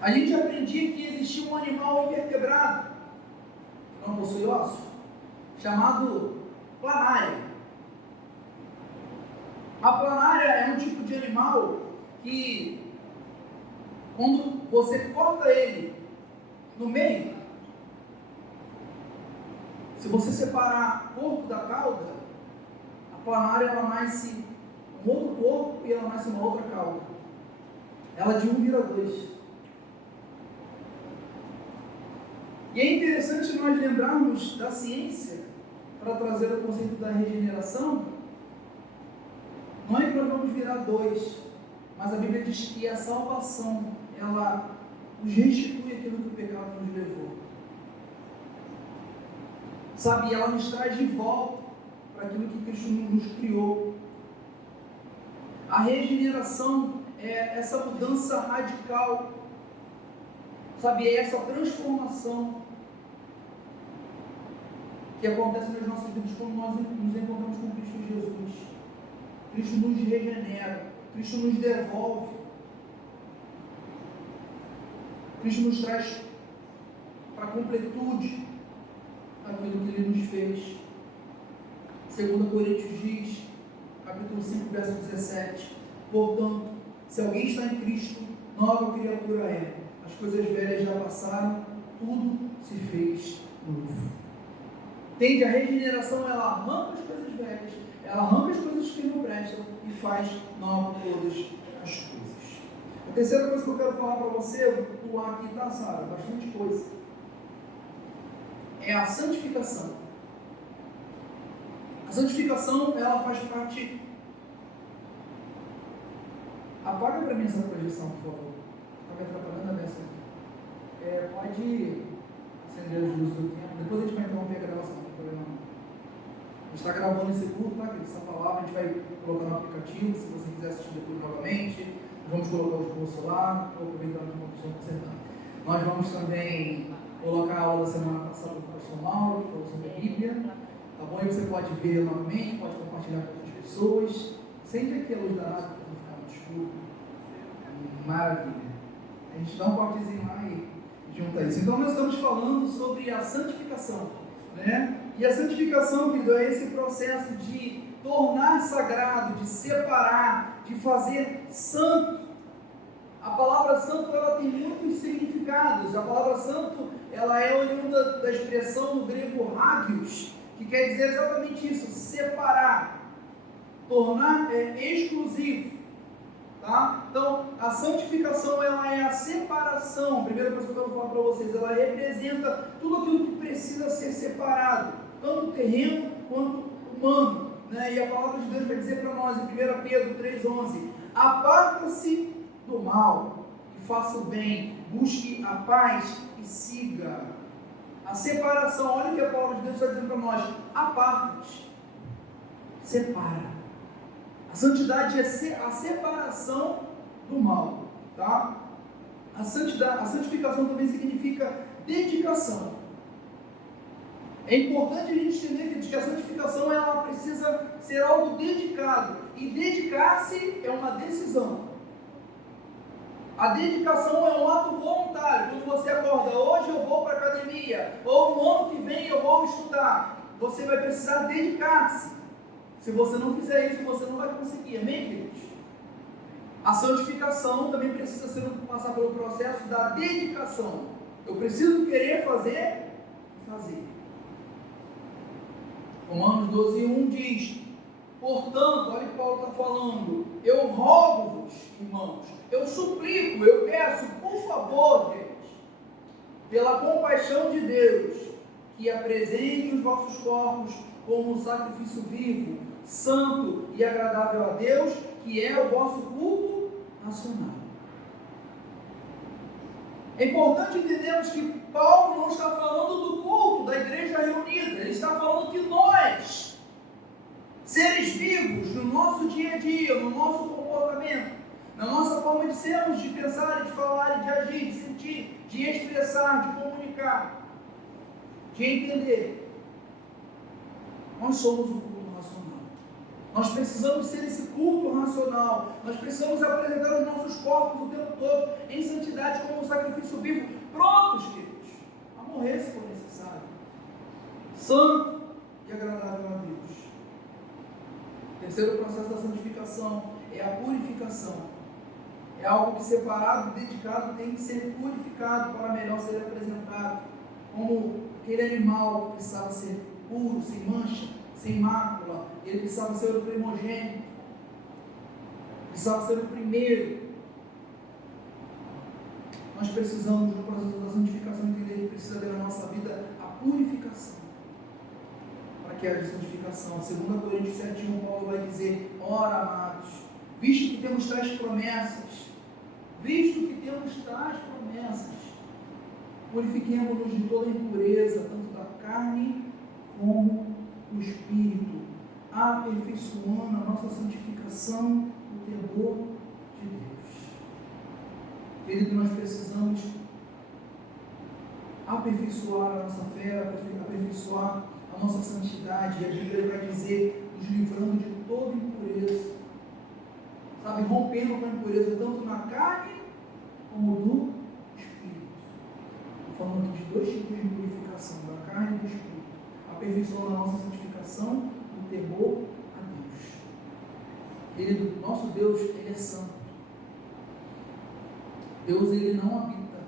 a gente aprendia que existia um animal invertebrado, que não possui osso, chamado planária. A planária é um tipo de animal que, quando você corta ele no meio, se você separar o corpo da cauda, a planária ela nasce um outro corpo e ela nasce uma outra cauda. Ela de um vira dois. E é interessante nós lembrarmos da ciência para trazer o conceito da regeneração. Não é que nós vamos virar dois, mas a Bíblia diz que a salvação, ela nos restitui aquilo que o pecado nos levou. Sabe, ela nos traz de volta para aquilo que Cristo nos criou. A regeneração é essa mudança radical, sabe, é essa transformação que acontece nas nossas vidas quando nós nos encontramos com Cristo Jesus. Cristo nos regenera, Cristo nos devolve, Cristo nos traz para a completude aquilo que Ele nos fez. 2 Coríntios diz, capítulo 5, verso 17, portanto, se alguém está em Cristo, nova criatura é. As coisas velhas já passaram, tudo se fez novo. Entende? A regeneração, ela arranca as coisas velhas, ela arranca as coisas que não prestam e faz nova todas as coisas. A terceira coisa que eu quero falar para você, eu vou pular aqui, tá, Sara? Bastante coisa. É a santificação. A santificação, ela faz parte... Apaga para mim essa projeção, por favor. Está me atrapalhando a dessa. Pode acender as luzes do tempo. Depois a gente vai interromper a gravação, não tem problema não. A gente está gravando esse culto, tá? Essa palavra a gente vai colocar no aplicativo, se você quiser assistir depois novamente. Vamos colocar o esboço lá. Estou aproveitando que uma questão consertando. Nós vamos também colocar a aula da semana passada do pastor Mauro, que falou sobre a Bíblia. Tá bom? E você pode ver novamente, pode compartilhar com outras pessoas. Sempre que a luz da nave para não ficar muito escuro. Maravilha. A gente dá um cortezinho lá e junta isso. Então nós estamos falando sobre a santificação, né? E a santificação, querido, é esse processo de tornar sagrado, de separar, de fazer santo. A palavra santo, ela tem muitos significados. A palavra santo, ela é oriunda da expressão no grego hagios, que quer dizer exatamente isso, separar, tornar exclusivo. Tá? Então, a santificação, ela é a separação. A primeira coisa que eu quero falar para vocês, ela representa tudo aquilo que precisa ser separado, tanto o terreno quanto humano. Né? E a palavra de Deus vai dizer para nós, em 1 Pedro 3,11, aparta-se do mal, e faça o bem, busque a paz e siga. A separação, olha o que a palavra de Deus está dizendo para nós, aparta-te, separa. A santidade é a separação do mal, tá? A santificação também significa dedicação. É importante a gente entender que a santificação ela precisa ser algo dedicado. E dedicar-se é uma decisão. A dedicação é um ato voluntário. Quando você acorda, hoje eu vou para a academia, ou no ano que vem eu vou estudar, você vai precisar dedicar-se. Se você não fizer isso, você não vai conseguir. Amém, queridos? A santificação também precisa passar pelo processo da dedicação. Eu preciso querer fazer. Romanos 12:1 diz, portanto, olha o que Paulo está falando, eu rogo-vos, irmãos, eu suplico, eu peço, por favor, gente, pela compaixão de Deus, que apresentem os vossos corpos como um sacrifício vivo, santo e agradável a Deus, que é o vosso culto racional. É importante entendermos que Paulo não está falando do culto da igreja reunida, ele está falando que nós, seres vivos, no nosso dia a dia, no nosso comportamento, na nossa forma de sermos, de pensar, de falar, de agir, de sentir, de expressar, de comunicar, de entender, nós somos o culto racional. Nós precisamos ser esse culto racional. Nós precisamos apresentar os nossos corpos o tempo todo em santidade como um sacrifício vivo, prontos, queridos, a morrer se for necessário. Santo e agradável a Deus. O terceiro processo da santificação é a purificação. É algo que separado e dedicado tem que ser purificado para melhor ser apresentado. Como aquele animal que precisava ser puro, sem mancha, sem mácula, ele precisava ser o primogênito, precisava ser o primeiro. Nós precisamos, no processo da santificação, entender que precisa haver na nossa vida a purificação, para que haja santificação. 2 Coríntios 7:1, Paulo vai dizer, ora, amados, visto que temos tais promessas, purifiquemo-nos de toda impureza, tanto da carne como o Espírito, aperfeiçoando a nossa santificação no temor de Deus. Querido, nós precisamos aperfeiçoar a nossa fé, aperfeiçoar a nossa santidade, e a Bíblia vai dizer, nos livrando de toda impureza, sabe, rompendo com a impureza tanto na carne como no Espírito. Estou falando aqui de dois tipos de purificação, da carne e do Espírito. Aperfeiçoando a nossa santificação no temor a Deus. Querido, nosso Deus, Ele é santo. Deus, Ele não habita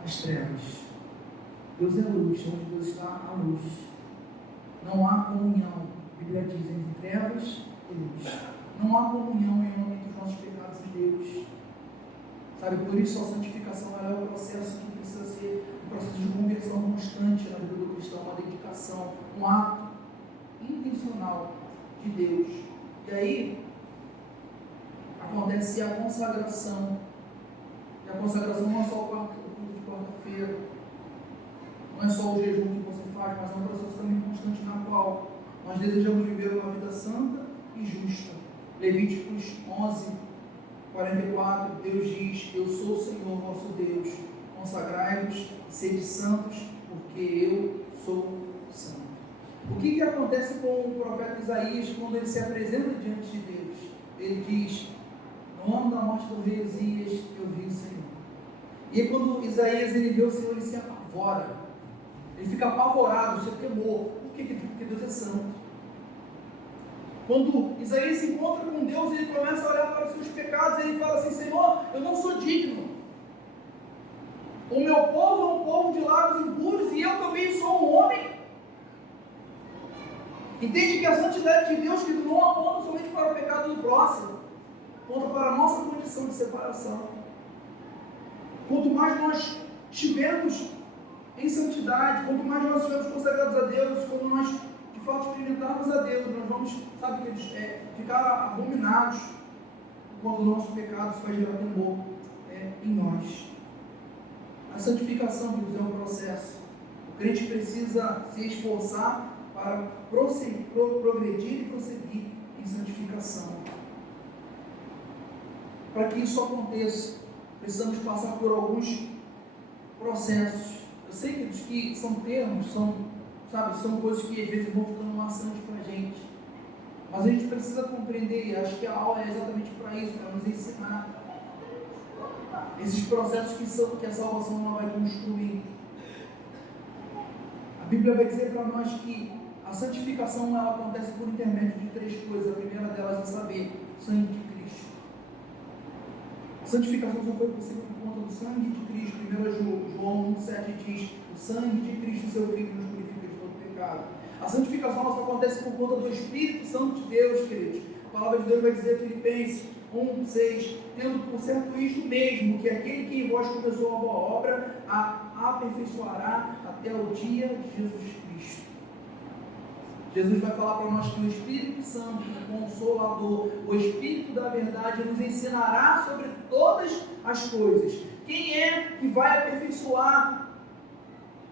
nas trevas. Deus é luz, onde Deus está, a luz. Não há comunhão, a Bíblia diz, entre trevas e luz. Não há comunhão entre os nossos pecados e Deus. Sabe, por isso a santificação é o processo que precisa ser um processo de conversão constante na vida do cristão, uma dedicação, um ato intencional de Deus. E aí acontece a consagração. E a consagração não é só o culto de quarta-feira, não é só o jejum que você faz, mas é um processo também constante na qual nós desejamos viver uma vida santa e justa. Levíticos 11:44, Deus diz, eu sou o Senhor vosso Deus, consagrai-vos e sede santos, porque eu sou santo. O que acontece com o profeta Isaías quando ele se apresenta diante de Deus? Ele diz, no ano da morte do rei Uzias, eu vi o Senhor. E aí, quando Isaías ele vê o Senhor, ele se apavora, ele fica apavorado, o seu temor. Por quê? Porque Deus é santo. Quando Isaías se encontra com Deus, ele começa a olhar para os seus pecados, ele fala assim, Senhor, eu não sou digno. O meu povo é um povo de lábios impuros e eu também sou um homem. Entende que a santidade de Deus que não aponta somente para o pecado do próximo, aponta para a nossa condição de separação. Quanto mais nós tivermos em santidade. Quanto mais nós estivermos consagrados a Deus, quando nós de fato experimentarmos a Deus, nós vamos, ficar abominados quando o nosso pecado se faz gerar temor em nós. A santificação, queridos, é um processo. O crente precisa se esforçar para progredir e prosseguir em santificação. Para que isso aconteça, precisamos passar por alguns processos. Eu sei que são termos, são coisas que às vezes vão ficando maçantes para a gente. Mas a gente precisa compreender, e acho que a aula é exatamente para isso, para nos ensinar esses processos que a salvação não vai construir. A Bíblia vai dizer para nós que a santificação ela acontece por intermédio de 3 coisas. A primeira delas é saber o sangue de Cristo. A santificação só foi possível por conta do sangue de Cristo. 1 João 1,7 diz: o sangue de Cristo, seu Filho, nos purifica de todo pecado. A santificação só acontece por conta do Espírito Santo de Deus, queridos. A palavra de Deus vai dizer, Filipenses 1,6: tendo por certo isto mesmo, que aquele que em vós começou a boa obra, a aperfeiçoará até o dia de Jesus Cristo. Jesus vai falar para nós que o Espírito Santo, o Consolador, o Espírito da verdade, nos ensinará sobre todas as coisas. Quem é que vai aperfeiçoar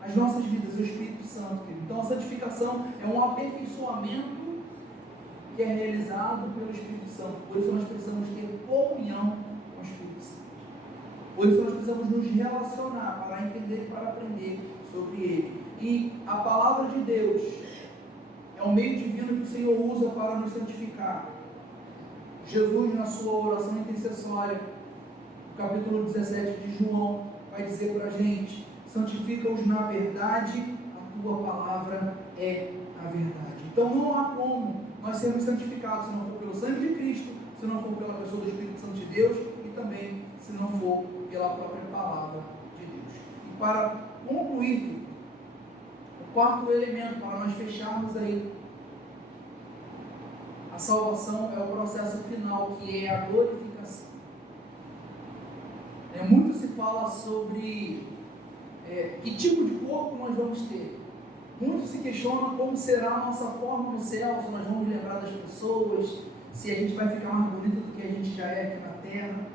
as nossas vidas? O Espírito Santo, querido. Então a santificação é um aperfeiçoamento que é realizado pelo Espírito Santo. Por isso nós precisamos ter comunhão com o Espírito Santo. Por isso nós precisamos nos relacionar para entender e para aprender sobre ele. E a palavra de Deus é o meio divino que o Senhor usa para nos santificar. Jesus, na sua oração intercessória, no capítulo 17 de João, vai dizer para a gente: santifica-os na verdade, a tua palavra é a verdade. Então não há como nós sermos santificados se não for pelo sangue de Cristo, se não for pela pessoa do Espírito Santo de Deus e também se não for pela própria palavra de Deus. E para concluir, o quarto elemento para nós fecharmos aí a salvação é o processo final, que é a glorificação. Muito se fala sobre que tipo de corpo nós vamos ter. Muito se questiona como será a nossa forma no céu, se nós vamos lembrar das pessoas, se a gente vai ficar mais bonito do que a gente já é aqui na terra,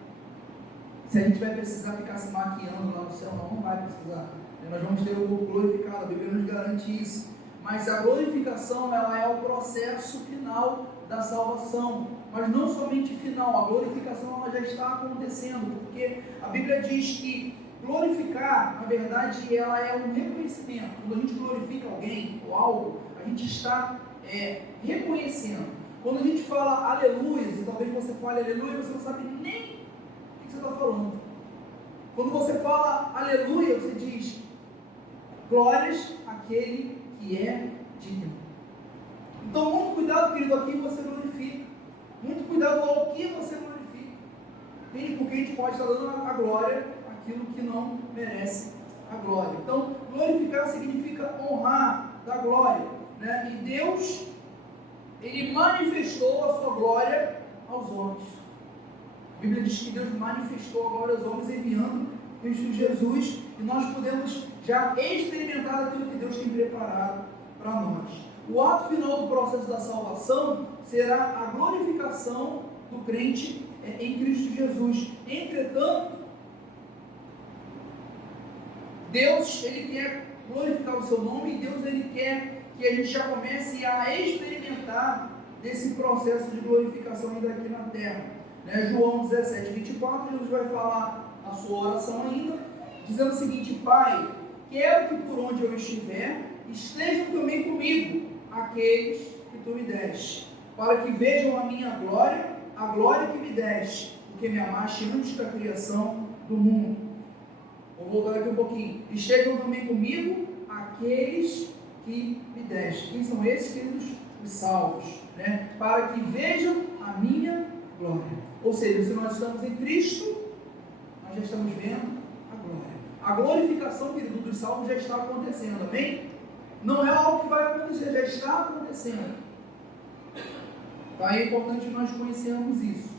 se a gente vai precisar ficar se maquiando lá no céu. Não vai precisar. Nós vamos ter o corpo glorificado, a Bíblia nos garante isso. Mas a glorificação, ela é o processo final da salvação, mas não somente final. A glorificação ela já está acontecendo, porque a Bíblia diz que glorificar, na verdade, ela é um reconhecimento. Quando a gente glorifica alguém ou algo, a gente está reconhecendo. Quando a gente fala aleluia, e talvez você fale aleluia, você não sabe nem o que você está falando. Quando você fala aleluia, você diz glórias àquele que é digno. Então, muito cuidado, querido, aqui você glorifica. Muito cuidado ao que você glorifica. Entende? Porque a gente pode estar dando a glória àquilo que não merece a glória. Então, glorificar significa honrar, dar glória. Né? E Deus, Ele manifestou a sua glória aos homens. A Bíblia diz que Deus manifestou a glória aos homens enviando Cristo Jesus, e nós podemos já experimentar aquilo que Deus tem preparado para nós. O ato final do processo da salvação será a glorificação do crente em Cristo Jesus. Entretanto, Deus, Ele quer glorificar o seu nome, e Deus, Ele quer que a gente já comece a experimentar desse processo de glorificação ainda aqui na terra. João 17, 24, Jesus vai falar a sua oração ainda, dizendo o seguinte: Pai, quero que por onde eu estiver, estejam também comigo aqueles que tu me deste, para que vejam a minha glória, a glória que me deste, porque me amaste antes da criação do mundo. Vou voltar aqui um pouquinho. Estejam também comigo aqueles que me deste. Quem são esses, queridos? Os salvos, para que vejam a minha glória. Ou seja, se nós estamos em Cristo, nós já estamos vendo a glória. A glorificação, querido, dos salvos já está acontecendo, amém? Não é algo que vai acontecer, já está acontecendo. Tá? É importante nós conhecermos isso.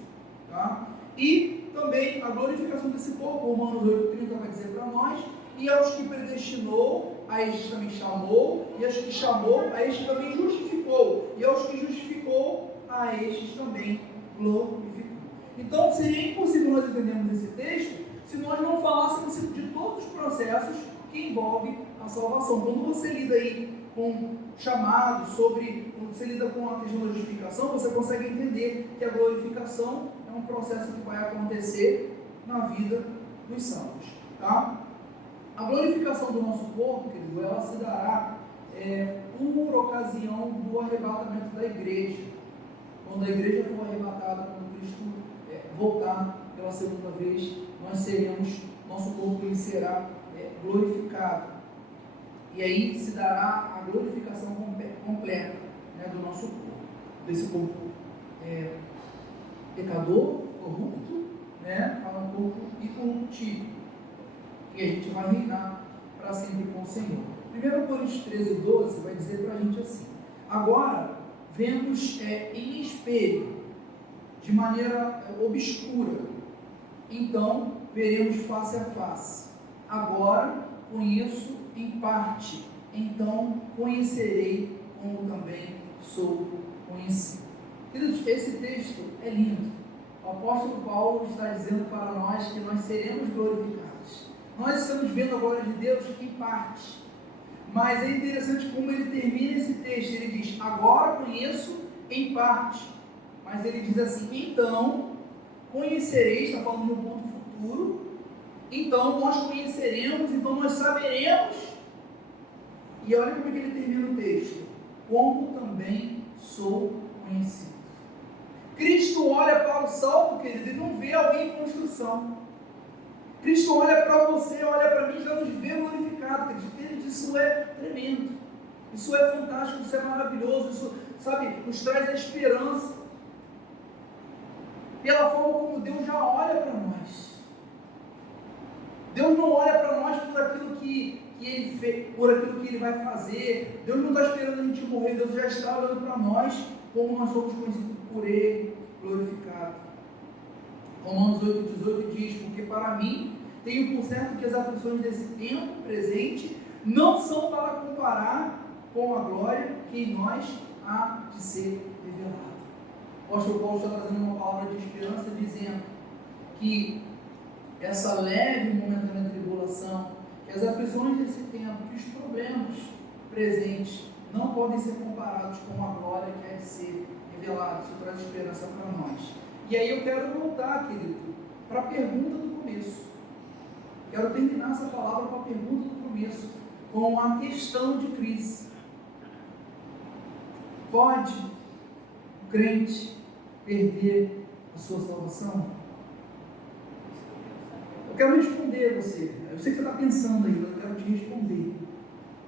Tá? E também a glorificação desse corpo, Romanos 8,30 vai dizer para nós e aos que predestinou, a estes também chamou, e aos que chamou, a estes também justificou, e aos que justificou, a estes também glorificou. Então seria impossível nós entendermos esse texto se nós não falássemos de todos os processos que envolvem a salvação. Quando você lida aí com chamado, quando você lida com a questão da justificação, você consegue entender que a glorificação é um processo que vai acontecer na vida dos salvos. Tá? A glorificação do nosso corpo, querido, ela se dará por ocasião do arrebatamento da igreja. Quando a igreja for arrebatada, quando Cristo voltar pela segunda vez, nosso corpo ele será glorificado. E aí se dará a glorificação completa, né, do nosso corpo, desse corpo pecador, corrupto, né, para um corpo incorruptível. E a gente vai reinar para sempre com o Senhor. 1 Coríntios 13, 12 vai dizer para a gente assim: agora vemos em espelho, de maneira obscura, então veremos face a face. Agora conheço em parte, então conhecerei como também sou conhecido. Queridos, esse texto é lindo. O apóstolo Paulo está dizendo para nós que nós seremos glorificados. Nós estamos vendo a glória de Deus em parte, mas é interessante como ele termina esse texto. Ele diz: agora conheço em parte, mas ele diz assim: então conhecereis, está falando no ponto futuro, então nós conheceremos, então nós saberemos. E olha como é que ele termina o texto: como também sou conhecido. Cristo olha para o salvo, querido, e não vê alguém em construção. Cristo olha para você, olha para mim, já nos vê glorificado, querido. Isso é tremendo, isso é fantástico, isso é maravilhoso, isso, sabe, nos traz a esperança, pela forma como Deus já olha para nós. Deus não olha para nós por aquilo que Ele fez, por aquilo que Ele vai fazer. Deus não está esperando a gente morrer, Deus já está olhando para nós, como nós somos conhecidos por Ele, glorificado. Romanos 8,18 diz: porque para mim tenho por certo que as aflições desse tempo presente não são para comparar com a glória que em nós há de ser revelada. O apóstolo Paulo está trazendo uma palavra de esperança, dizendo que essa leve e momentânea tribulação, que as aflições desse tempo, que os problemas presentes não podem ser comparados com a glória que há de ser revelada. Isso traz esperança para nós. E aí eu quero voltar, querido, para a pergunta do começo. Quero terminar essa palavra com a pergunta do começo, com a questão de crise. Pode o crente perder a sua salvação? Eu quero responder a você. Eu sei que você está pensando aí, mas eu quero te responder.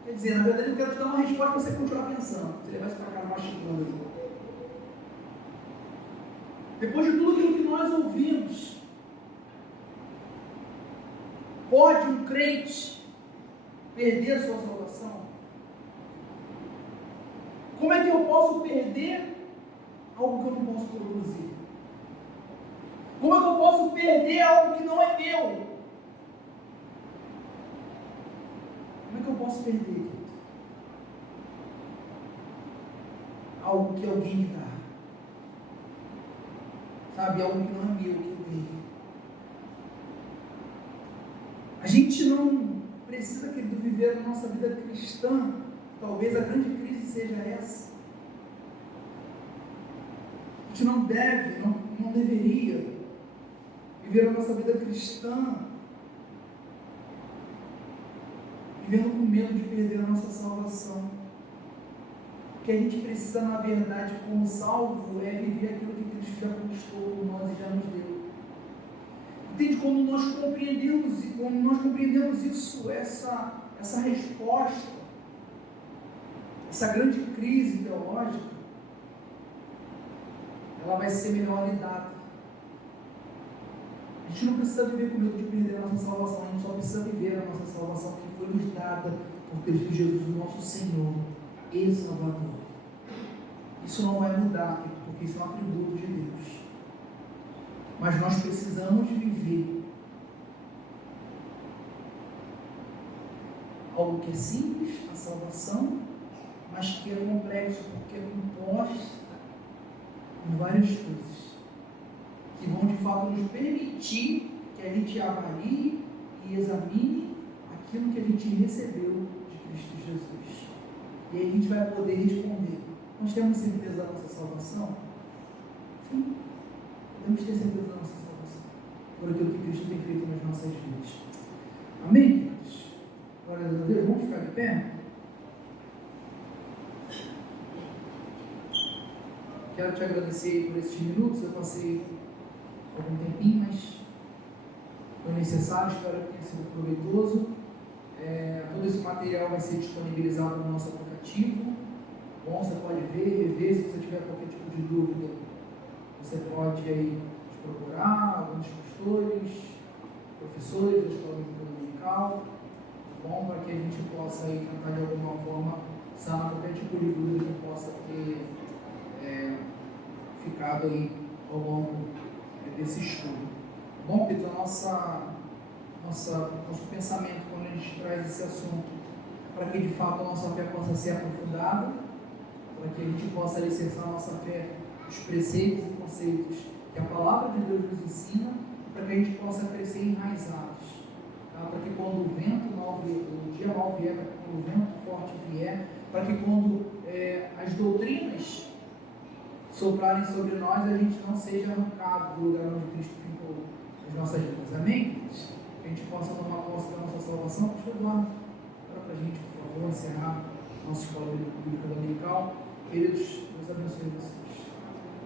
Quer dizer, na verdade eu quero te dar uma resposta para você continuar pensando. Você levar isso para cá mastigando. Depois de tudo aquilo que nós ouvimos, pode um crente perder a sua salvação? Como é que eu posso perder algo que eu não posso produzir? Como é que eu posso perder algo que não é meu? Como é que eu posso perder algo que alguém me dá? Sabe, algo que não é meu, que eu tenho. A gente não precisa, querido, viver a nossa vida cristã. Talvez a grande crise seja essa. A gente não deve, não deveria viver a nossa vida cristã vivendo com medo de perder a nossa salvação. O que a gente precisa, na verdade, como salvo, é viver aquilo que Cristo já conquistou por nós e já nos deu. Entende? Quando nós compreendemos isso, essa resposta, essa grande crise teológica, ela vai ser melhor lidada. A gente não precisa viver com medo de perder a nossa salvação, a gente só precisa viver a nossa salvação que foi nos dada por Cristo Jesus, o nosso Senhor e Salvador. Isso não vai mudar, porque isso é um atributo de Deus. Mas nós precisamos viver algo que é simples, a salvação, mas que é complexo porque é composto em várias coisas que vão de fato nos permitir que a gente avalie e examine aquilo que a gente recebeu de Cristo Jesus. E aí a gente vai poder responder: nós temos certeza da nossa salvação? Sim, podemos ter certeza da nossa salvação por aquilo que Cristo tem feito nas nossas vidas. Amém, queridos? Glória a Deus. Vamos ficar de pé? Quero te agradecer por esses minutos. Eu passei algum tempinho, mas foi necessário. Espero que tenha sido proveitoso. Todo esse material vai ser disponibilizado no nosso aplicativo. Bom, você pode ver, rever. Se você tiver qualquer tipo de dúvida, você pode aí procurar alguns pastores, professores da escola bíblica dominical. Bom, para que a gente possa aí tentar de alguma forma sanar qualquer tipo de dúvida que possa ter ficado aí ao longo desse estudo. Bom, Pedro, nosso pensamento quando a gente traz esse assunto, para que de fato a nossa fé possa ser aprofundada, para que a gente possa alicerçar a nossa fé nos preceitos e conceitos que a palavra de Deus nos ensina, para que a gente possa crescer enraizados, tá? Para que quando o vento mal vier, o dia mal vier, para que quando o vento forte vier, para que quando as doutrinas soprarem sobre nós, a gente não seja arrancado do lugar onde Cristo ficou nas nossas vidas. Amém? Que a gente possa tomar posse da nossa salvação. Pastor Eduardo, ora para a gente, por favor, encerrar nossa escola bíblica dominical. Queridos, Deus abençoe você.